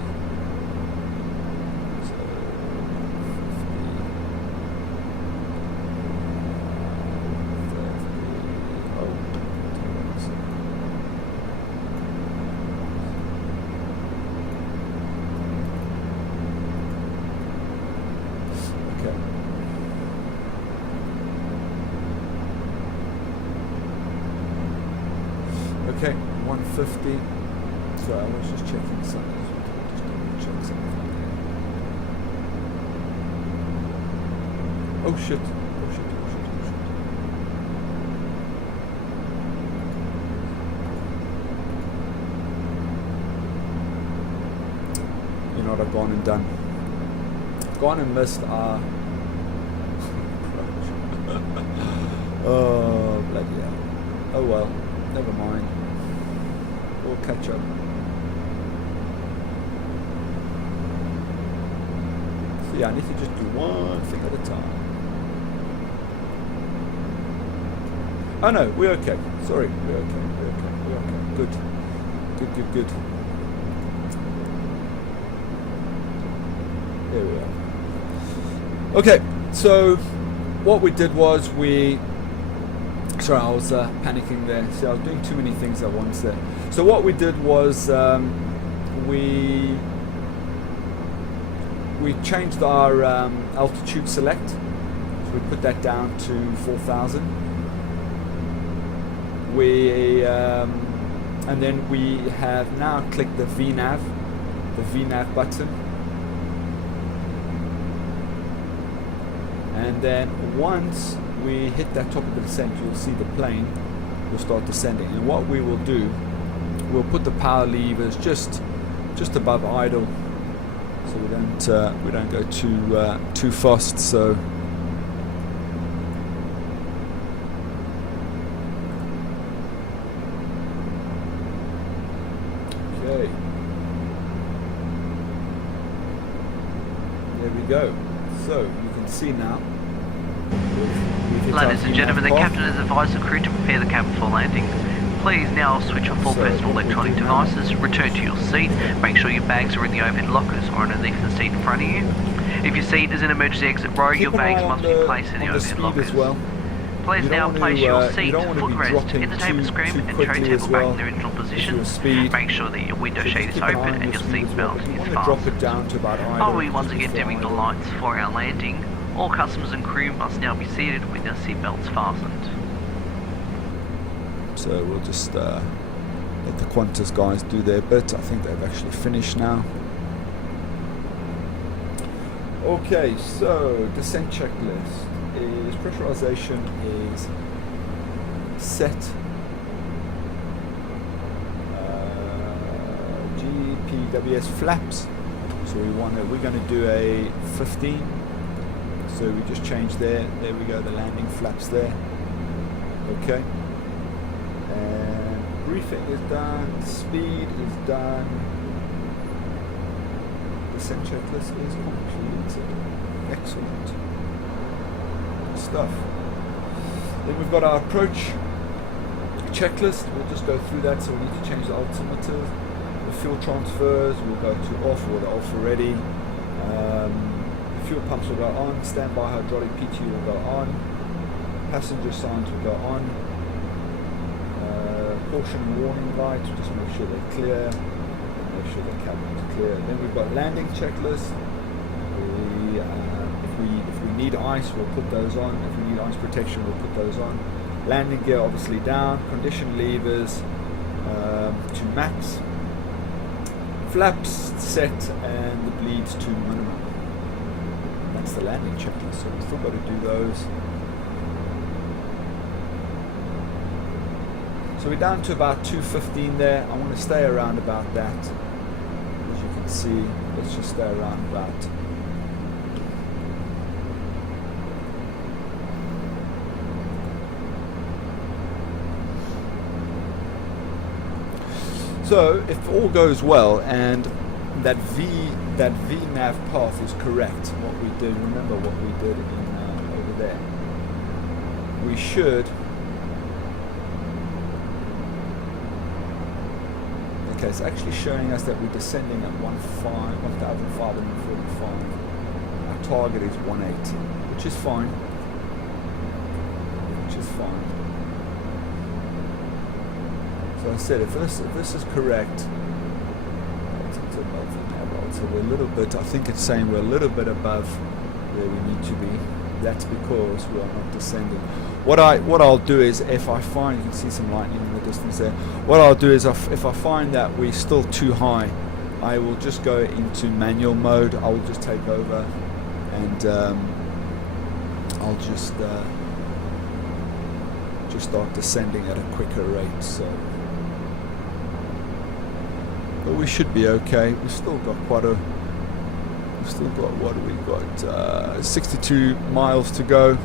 Okay, 150. So I was just checking something. Just double check something. Oh shit! Oh shit! Oh shit! Oh shit! You know what I've gone and done? Gone and missed our. Oh bloody hell! Oh well, never mind. We'll catch up. So yeah, I need to just do one thing at a time. Oh no, we're okay. Sorry, we're okay. We're okay. We're okay. Good. Good, good, good. There we are. Okay, so what we did was sorry, I was panicking there. See, I was doing too many things at once there. So what we did was we changed our altitude select. So we put that down to 4,000. And then we have now clicked the VNAV button. And then once we hit that top of the descent, you'll see the plane will start descending. And what we will do, we'll put the power levers just above idle, so we don't go too fast. So okay, there we go. So you can see now. Ladies and gentlemen, the captain has advised the crew to prepare the cabin for landing. Please now switch off all personal electronic devices, return to your seat, make sure your bags are in the overhead lockers or underneath the seat in front of you. If your seat is in emergency exit row, your bags must be placed in the overhead lockers. Please now place your seat footrest in the table screen and tray table back in their original position. Make sure that your window shade is open and your seat belt is fastened. While we once again dimming the lights for our landing, all customers and crew must now be seated with their seat belts fastened. So we'll just let the Qantas guys do their bit. I think they've actually finished now. Okay, so descent checklist is pressurization is set. GPWS flaps. So we're going to do a 15. So we just changed there. There we go. The landing flaps there. Okay. And briefing is done. Speed is done. Descent checklist is completed. Excellent stuff. Then we've got our approach checklist. We'll just go through that. So we need to change the altimeters. The fuel transfers will go to off, or they're off already. Fuel pumps will go on. Standby hydraulic PT will go on. Passenger signs will go on. Caution warning lights, just make sure they're clear. Make sure the cabin is clear. Then we've got landing checklist. If we need ice, we'll put those on. If we need ice protection, we'll put those on. Landing gear obviously down. Condition levers to max. Flaps set and the bleeds to minimum. against the landing checklist, so we've still got to do those. So we're down to about 2:15 there. I want to stay around about that. As you can see, let's just stay around about. So if all goes well and that VNAV path is correct, what we did, remember what we did in over there, we should. Okay, it's actually showing us that we're descending at 1,545. Our target is 180, which is fine. Which is fine. So I said, if this is correct, so we're a little bit. I think it's saying we're a little bit above where we need to be. That's because we are not descending. What I'll do is, if I find, you can see some lightning in the distance there. What I'll do is, if I find that we're still too high, I will just go into manual mode. I will just take over, and I'll just start descending at a quicker rate. So, but we should be okay. We've still got quite a. We've still got, what do we got? 62 miles to go.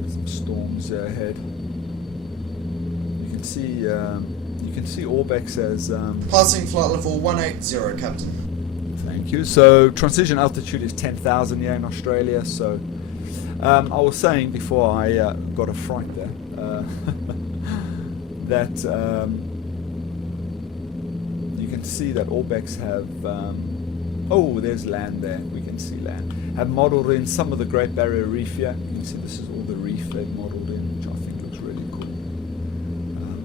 There's some storms ahead. You can see Orbx as passing flight level 180, Captain. Thank you. So transition altitude is 10,000 here in Australia. So I was saying before I got a fright there that you can see that Orbx have oh, there's land there. We can see land. Have modelled in some of the Great Barrier Reef here. You can see this is all the reef they've modelled in, which I think looks really cool.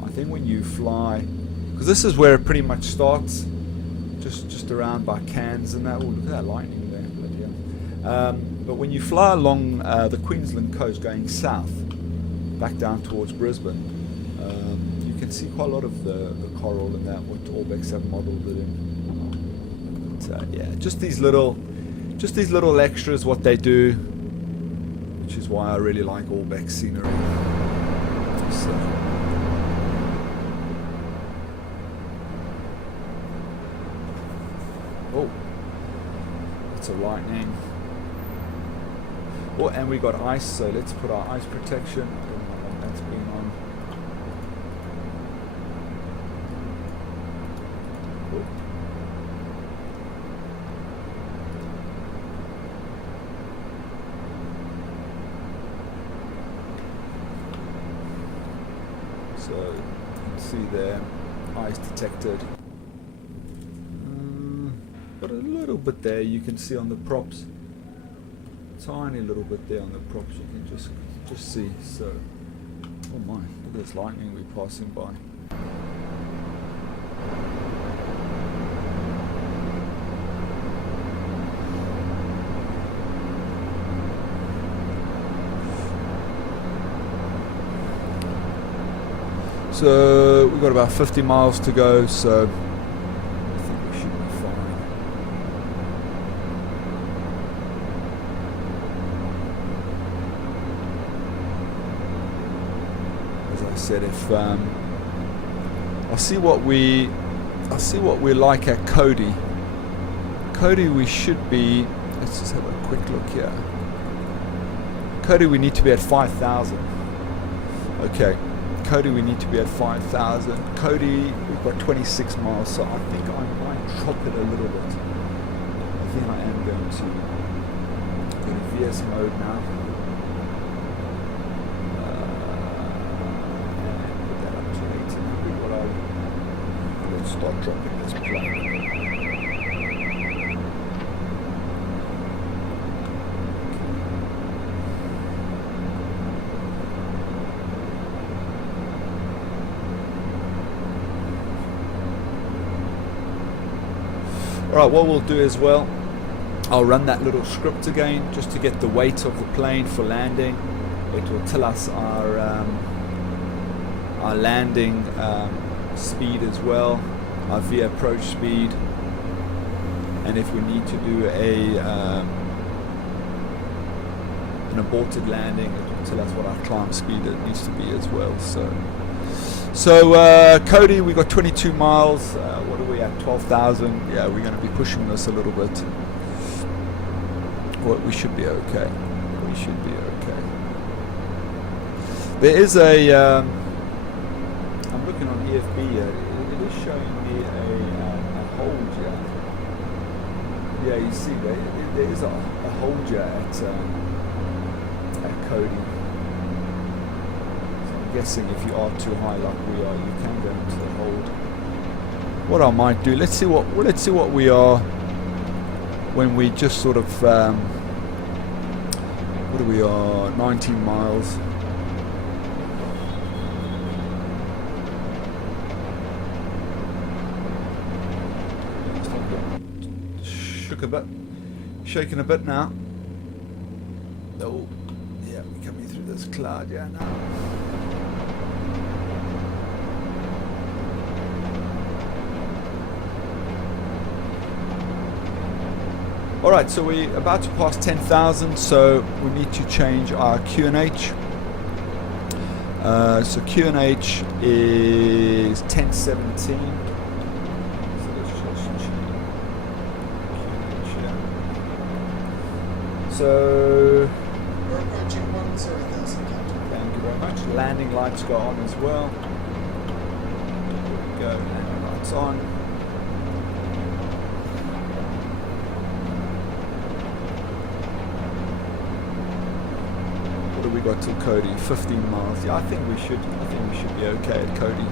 I think when you fly, because this is where it pretty much starts. Just around by Cairns and that. Oh, look at that lightning there. Bloody hell. But when you fly along the Queensland coast going south, back down towards Brisbane, you can see quite a lot of the coral and that, what Orbx have modelled it in. But, yeah, just these little extras, what they do, which is why I really like Orbx scenery. So. Oh, it's a lightning. Oh, and we got ice, so let's put our ice protection. I don't know how long that's been on. Oh. So you can see there, ice detected. But a little bit there you can see on the props, tiny little bit there on the props. You can just see. So, oh my, look at this lightning we're passing by. So we've got about 50 miles to go. So. Said if I'll see what we're like at Cody. Cody, we should be. Let's just have a quick look here. Cody, we need to be at 5,000. Okay, Cody, we need to be at 5,000. Cody, we've got 26 miles, so I think I might drop it a little bit. I think I am going to go to VS mode now. Start dropping this plane. Alright, what we'll do as well, I'll run that little script again just to get the weight of the plane for landing. It will tell us our landing speed as well, our V approach speed, and if we need to do an aborted landing, it will tell us what our climb speed it needs to be as well. So Cody, we got 22 miles. What are we at? 12,000. Yeah, we're going to be pushing this a little bit. Well, we should be okay. We should be okay. There is a. I'm looking on EFB here. It is showing me a hold here. Yeah, you see there is a hold here at Cody. So I'm guessing if you are too high like we are, you can go into the hold. What I might do, let's see what we are when we just sort of what we are, 19 miles. Shook a bit, shaking a bit now. Oh, yeah, we're coming through this cloud, yeah, now. Alright, so we're about to pass 10,000, so we need to change our QNH. So QNH is 1017. So We're approaching 10,000, Captain. Thank you very much. Landing lights go on as well. There we go, landing lights on. What do we got till Cody? 15 miles. Yeah, I think we should be okay at Cody.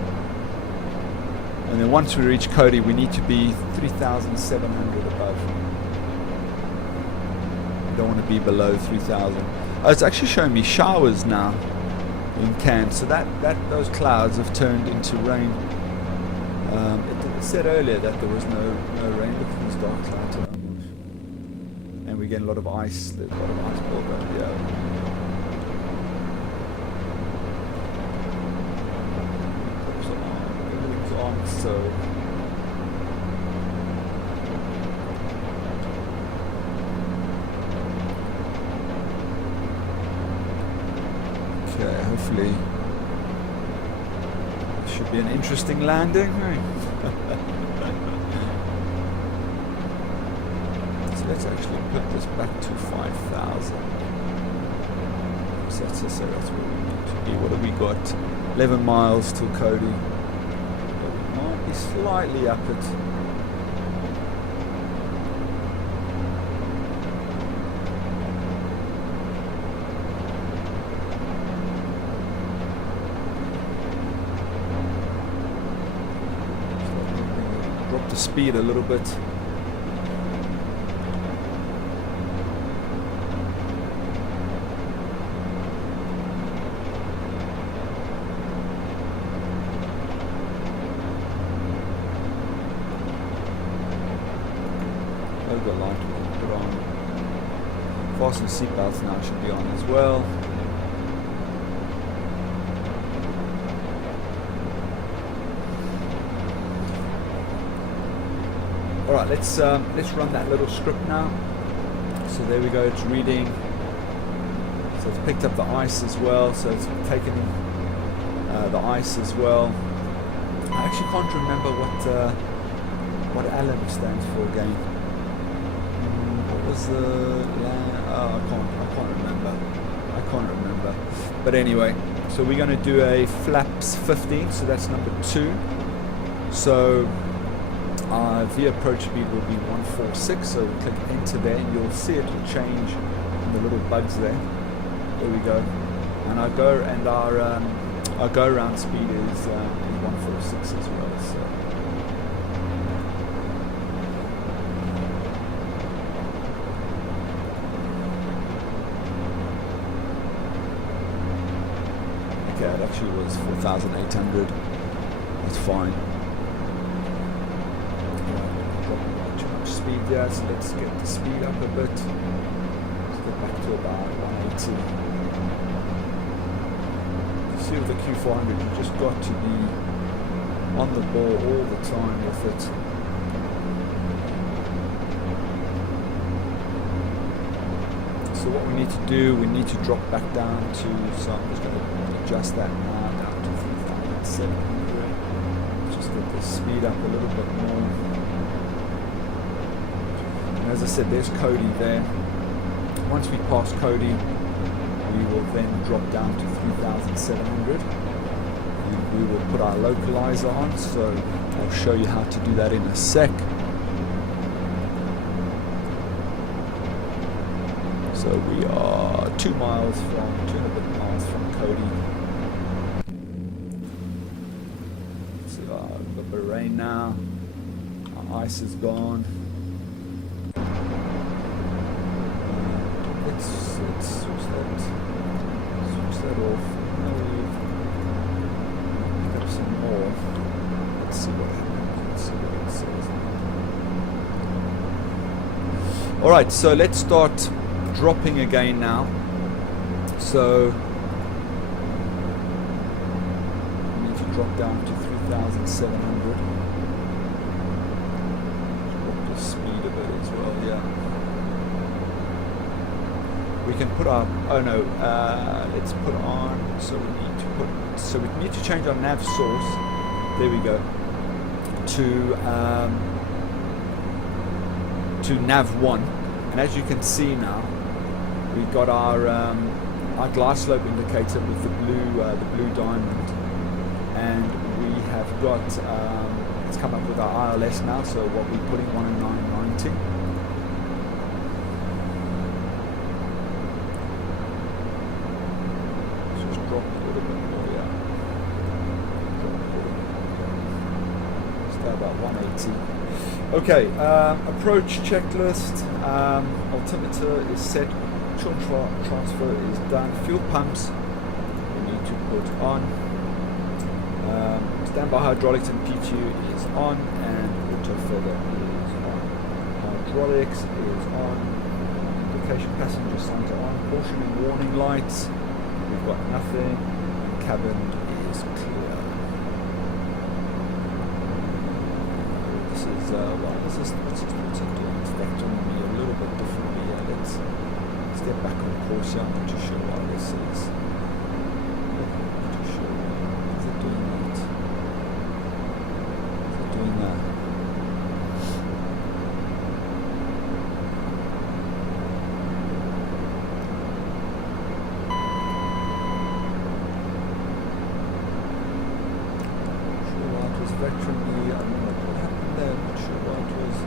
And then once we reach Cody, we need to be 3,700 above. Don't want to be below 3,000. Oh, it's actually showing me showers now in Cairns, so that those clouds have turned into rain. It said earlier that there was no rain. Look at these dark clouds around, and we get a lot of ice. There's a lot of ice buildup. Yeah. Everything's on, so. Okay, hopefully it should be an interesting landing. So let's actually put this back to 5,000. So that's where we need to be. What have we got? 11 miles till Cody. But we might be slightly up it. The speed a little bit. Over light we can put on. Fasten seatbelts now should be on as well. Alright, let's run that little script now. So there we go, it's reading. So it's picked up the ice as well, so it's taken the ice as well. I actually can't remember what ALAM stands for again. What was the land? Oh, I can't remember. But anyway, so we're going to do a flaps 15, so that's number 2. So our V approach speed will be 146, so we'll click enter there and you'll see it will change in the little bugs there. There we go. And our go round speed is 146 as well. So okay, it actually was 4,800. That's fine. speed there, so let's get the speed up a bit. Let's get back to about 180. You see with the Q400, you just got to be on the ball all the time with it. So what we need to do, we need to drop back down to, so I'm just going to adjust that now down to 3,700. Just get the speed up a little bit more. And as I said, there's Cody there. Once we pass Cody, we will then drop down to 3,700. And we will put our localizer on, so I'll show you how to do that in a sec. So we are 2 and a bit miles from Cody. So we've got a bit of rain now. Our ice is gone. Let's switch that off. Pick up some more. Let's see what happens. Let's see what it says. Alright, so let's start dropping again now. So we need to drop down to 3,700. Drop the speed a bit as well, yeah. We can put our, let's put on, so we need to change our nav source, there we go, to nav 1. And as you can see now, we've got our glide slope indicator with the blue diamond, and we have got it's come up with our ILS now. So what we're putting 109.90. Let's just drop a little bit more, yeah. Stay about 180. Okay, approach checklist. Altimeter is set. Fuel transfer is done. Fuel pumps we need to put on. Standby hydraulics and PTU is on, and auto feather is on. Hydraulics is on. Indication passenger signs are on. Caution and warning lights. We've got nothing. And cabin is clear. This is what's it doing? It's vectoring me a little bit differently. Yeah, let's get back on course here. I'm not too sure why this is. Not too sure. Is it doing that? Is it doing that? Not sure why it was vectoring me. I don't know what happened there. I'm not sure why it was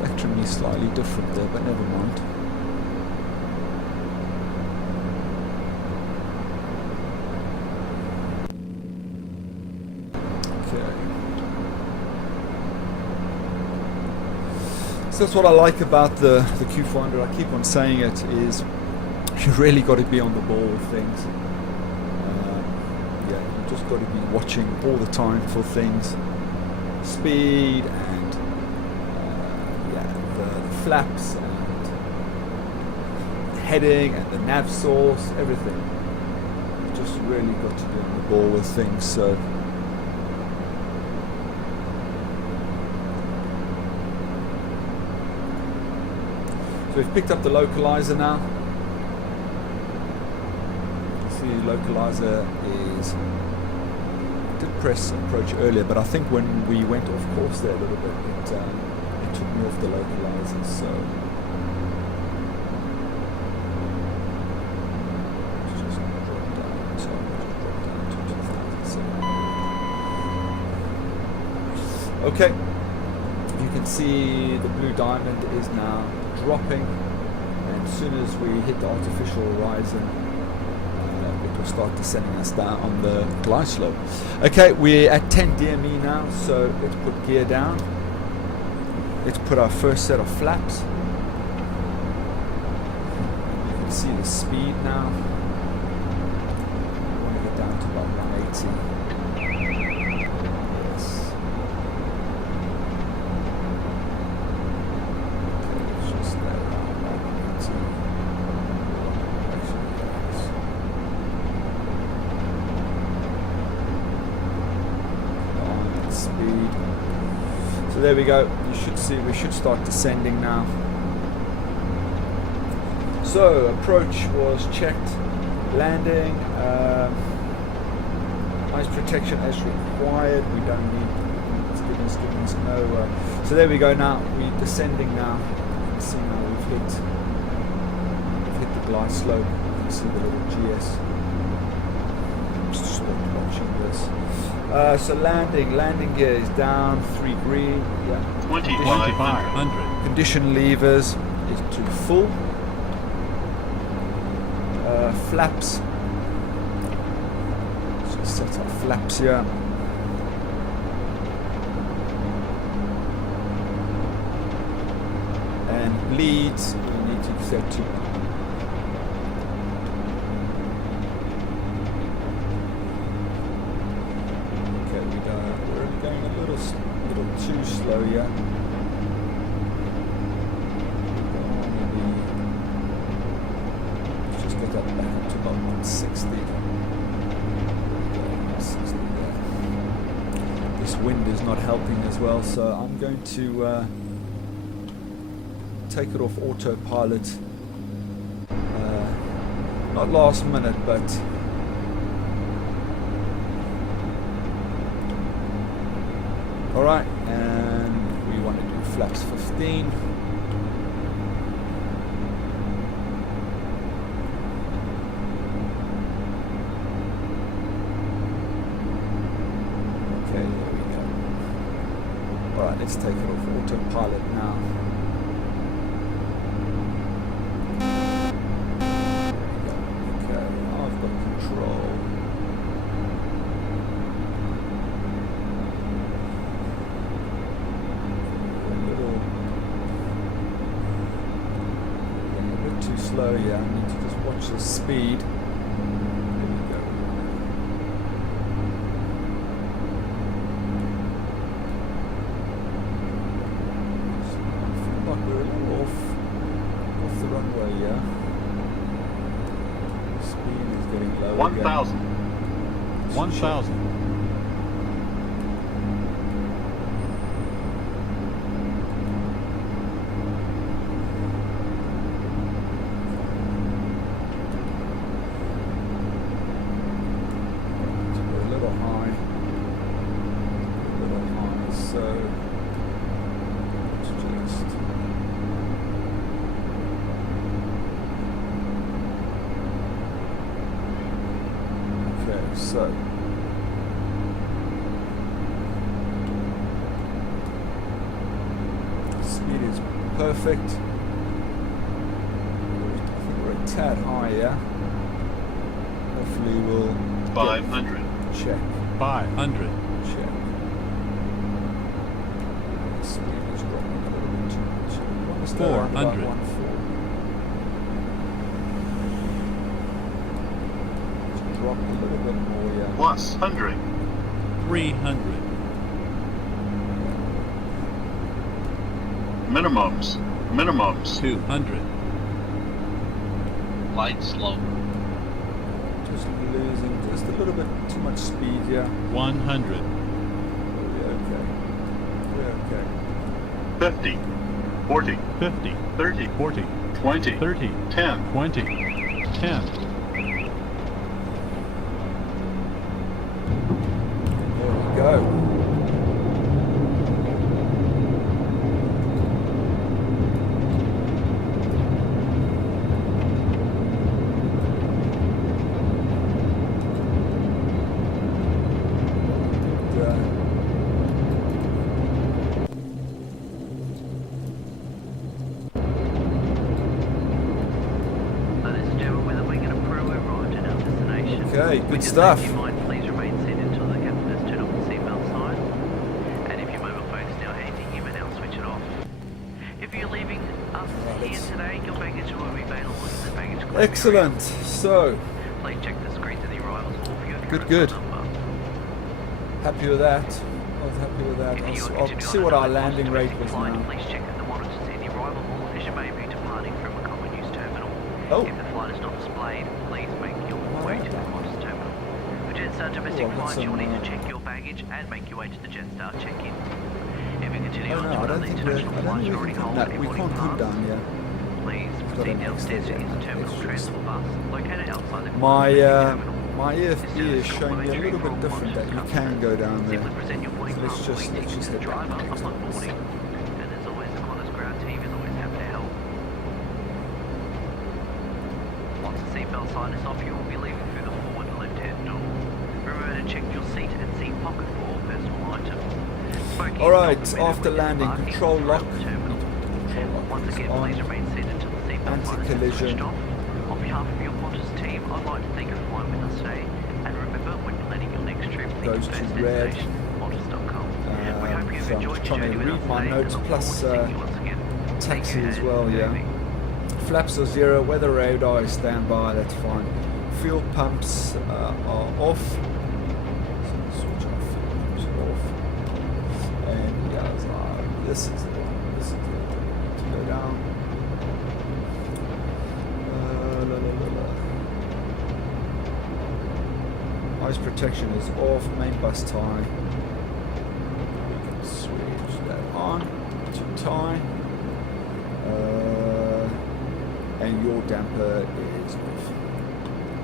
vectoring me slightly different there, but never mind. So that's what I like about the Q400. I keep on saying it, is you really got to be on the ball with things. Yeah, you just got to be watching all the time for things, speed and the flaps and the heading and the nav source, everything. You just really got to be on the ball with things. So. So we've picked up the localizer now. See, the localizer is, I did press approach earlier, but I think when we went off course there a little bit, it took me off the localizer. So let's just drop down. So I'll just drop down to 2,700. Okay, you can see the blue diamond is now dropping, and as soon as we hit the artificial horizon, it will start descending us down on the glide slope. Okay, we're at 10 DME now, so let's put gear down. Let's put our first set of flaps. You can see the speed now. I want to get down to about 180. Yes. there we go. You should see we should start descending now. So approach was checked. Landing. Ice protection as required. We don't need. It's giving us no. So there we go. Now we're descending now. You can see now we've hit the glide slope. You can see the little GS. Just watching this. So landing gear is down, 3 green. Yeah. 2500. Condition levers is to full. Flaps. So set our flaps here. And bleeds we need to set to. We're going a little too slow here. Let's just get that back up to about 160. 160 there. This wind is not helping as well, so I'm going to take it off autopilot. Not last minute, but alright, and we want to do flaps 15. Okay, there we go. Alright, let's take it off autopilot now. Okay, I've got control. Slow, yeah, I need to just watch the speed. There we go. So I feel like we're a little off the runway, yeah. The speed is getting low. 1,000. 1,000. So speed is perfect. I think we're a tad high, yeah. Hopefully we'll 500. Check. 500. Check. Speed is dropping a little bit too much. 400. Drop a little bit more, yeah. Plus 100. 300. Minimums. 200. Light slope. Just losing just a little bit too much speed, yeah. 100. We're okay. 50. 40. 50. 30. 40. 20. 30. 10. 20. 10. Go. Ladies and gentlemen, with a wing and a pro, we're arrived at our destination. Okay, good stuff. Please remain seated until the captain has turned off the seatbelt sign. And if your mobile phone is now handy, you may now switch it off. If you're leaving us here today, your baggage will be available in the baggage claim Excellent. area. So, Please check the screens of the arrivals hall for your Good. number. happy with that. I was happy with that. I'll see what our landing rate was now. Please check the monitors in the arrival hall as you may be departing from a common use terminal. Oh. If the flight is not displayed, please make your way to the Qantas terminal. For Jetstar domestic I've got flights, you will some, need to check your baggage and make your way to the Jetstar check-in. If you continue you Oh onto no, I another don't think international flight you already hold no, a we boarding can't come pass, down here. please Got proceed an downstairs to extra use the terminal extras. transfer bus located outside the My terminal. my EFB is showing me a little bit different that you can go down there. Simply present your boarding So pass or let's just the head driver down next upon to this. boarding. And as always, the Qantas ground team is always happy to help. Once the seatbelt sign is off, you will be leaving through the forward left-hand door. Remember to check your seat and seat pocket for all personal items. Smoking Alright, is not permitted after when landing, disembarking control from lock. the terminal. Once again, on. please remain seated until the seatbelt sign is Anti-collision. switched off. On behalf of your Qantas team, I'd like to thank you for flying with us today. And remember, when planning your next trip, think Goes of to first red. destination, Qantas.com. We hope you've So I'm enjoyed just your trying journey to with read us my today, notes and look plus forward to seeing you once again. taxi Take as care, well, yeah. moving. Flaps are 0, weather radar is standby, that's fine. Fuel pumps are off. So switch off, fuel pumps are off. And yeah, this is the one. This is the one to go down. Ice protection is off, main bus tie. We can switch that on to tie. And your damper is off.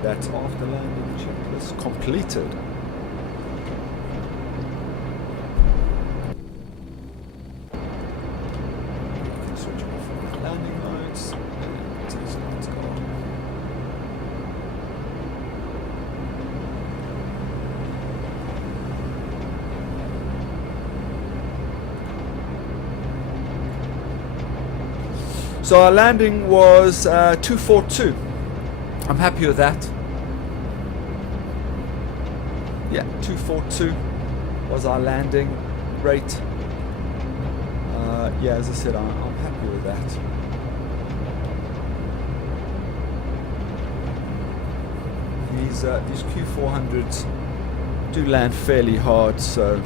That's after landing checklist completed. You can switch off landing modes. And these lights go on. So our landing was 242. I'm happy with that. Yeah, 242 was our landing rate. Yeah, as I said, I'm happy with that. These Q400s do land fairly hard, so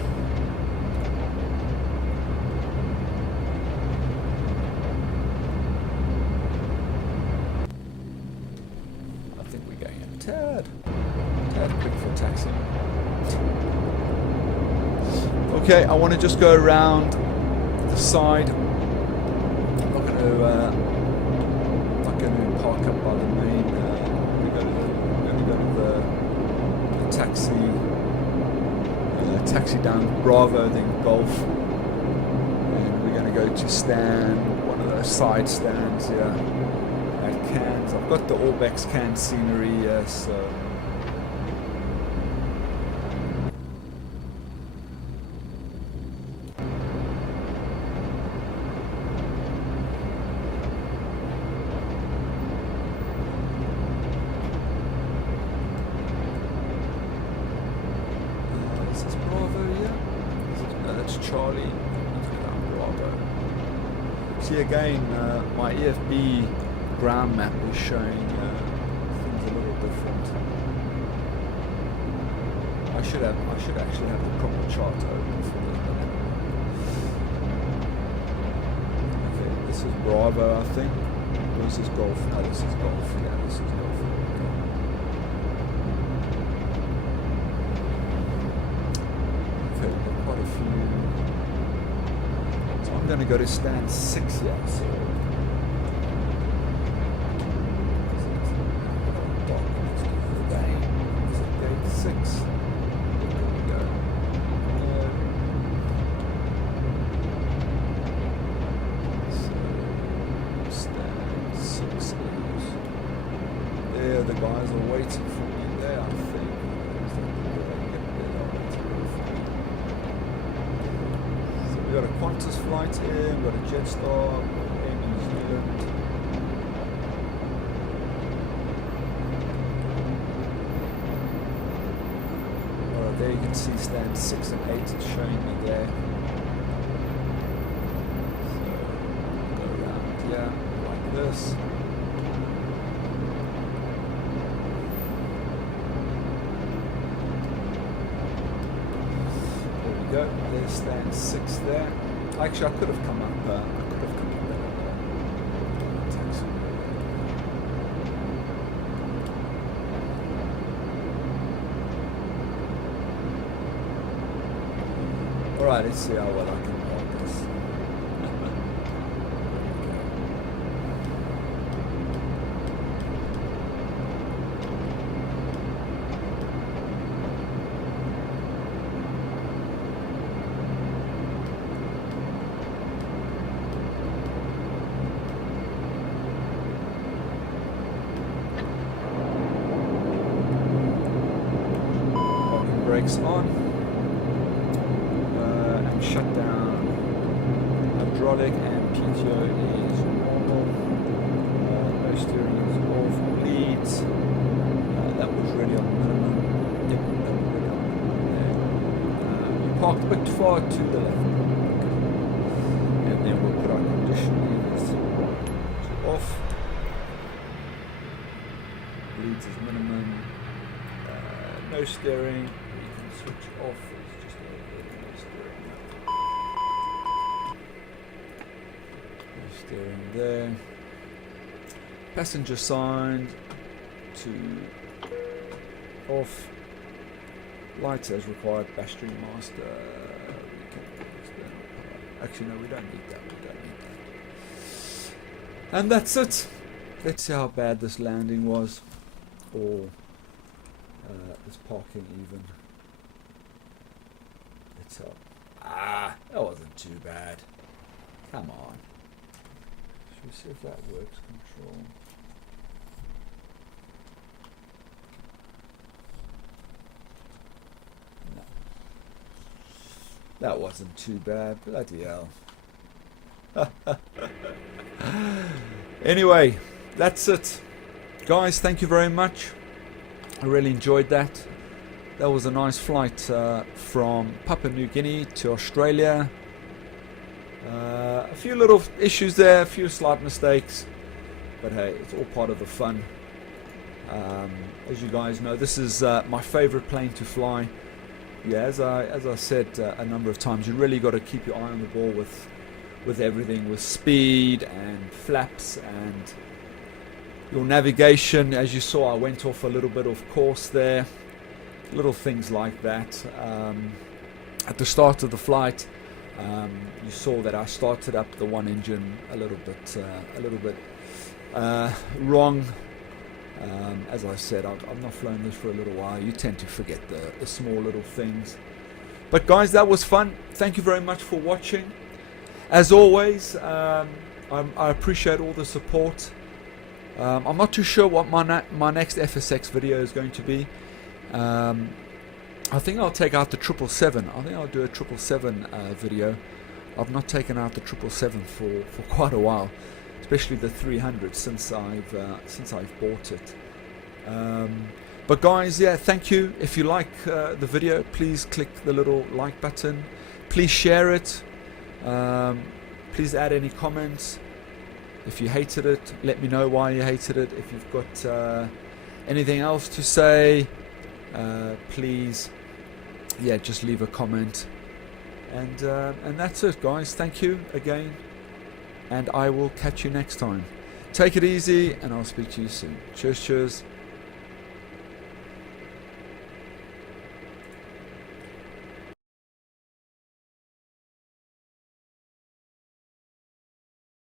I think we're going a tad quick for taxi. Okay, I want to just go around the side. I'm not going to park up by the main. We're going to go to the taxi down Bravo, then Golf, and we're going to go to stand one of those side stands here at Cairns. I've got the Orbx Cairns scenery here, so. This is Bravo here. No, that's Charlie. Let's go down Bravo. See again, my EFB ground map is showing things a little different. I should actually have the proper chart open for this. Okay, this is Bravo, I think. Or is this Golf? No, this is Golf. Yeah, this is Golf. Okay, we've got quite a few. So I'm going to go to stand 6 here. So gate 6. There we go. So stand 6 is there. The guys are waiting for me there, I think. So we got a Qantas flight here, we got a Jetstar, Air New Zealand. There you can see stand 6 and 8 is showing me there. So go around here like this. There we go. There's stand 6 there. Actually, I could have come up. Taxi. Alright, let's see how well I can park this. Orbx on, and shutdown. Hydraulic and PTO is normal. No steering is off. Leads. That was really on minimum. Yep, that was really on minimum. We parked a bit far to the left. And then we'll put our condition levers to off. Leads is minimum. No steering. We can switch off. It's just no steering. No steering there. Passenger sign to off. Lights as required. Battery master. Actually, no, we don't need that. And that's it. Let's see how bad this landing was, or this parking even. Let's hope. That wasn't too bad. Come on. Should we see if that works? Control. No. That wasn't too bad. Bloody hell. Anyway, that's it. Guys, thank you very much. I really enjoyed that. That was a nice flight from Papua New Guinea to Australia. A few little issues there, a few slight mistakes, but hey, it's all part of the fun. As you guys know, this is my favorite plane to fly. Yeah, as I said a number of times, you really got to keep your eye on the ball with everything, with speed and flaps and your navigation. As you saw, I went off a little bit of course there. Little things like that. At the start of the flight, you saw that I started up the one engine a little bit wrong. As I said, I've not flown this for a little while. You tend to forget the small little things. But guys, that was fun. Thank you very much for watching. As always, I appreciate all the support. I'm not too sure what my next FSX video is going to be. I think I'll take out the 777. I think I'll do a 777 video. I've not taken out the 777 for quite a while, especially the 300 since I've bought it. But guys, yeah, thank you. If you like the video, please click the little like button. Please share it. Please add any comments. If you hated it, let me know why you hated it. If you've got anything else to say, please, yeah, just leave a comment. And that's it, guys. Thank you again, and I will catch you next time. Take it easy, and I'll speak to you soon. Cheers, cheers.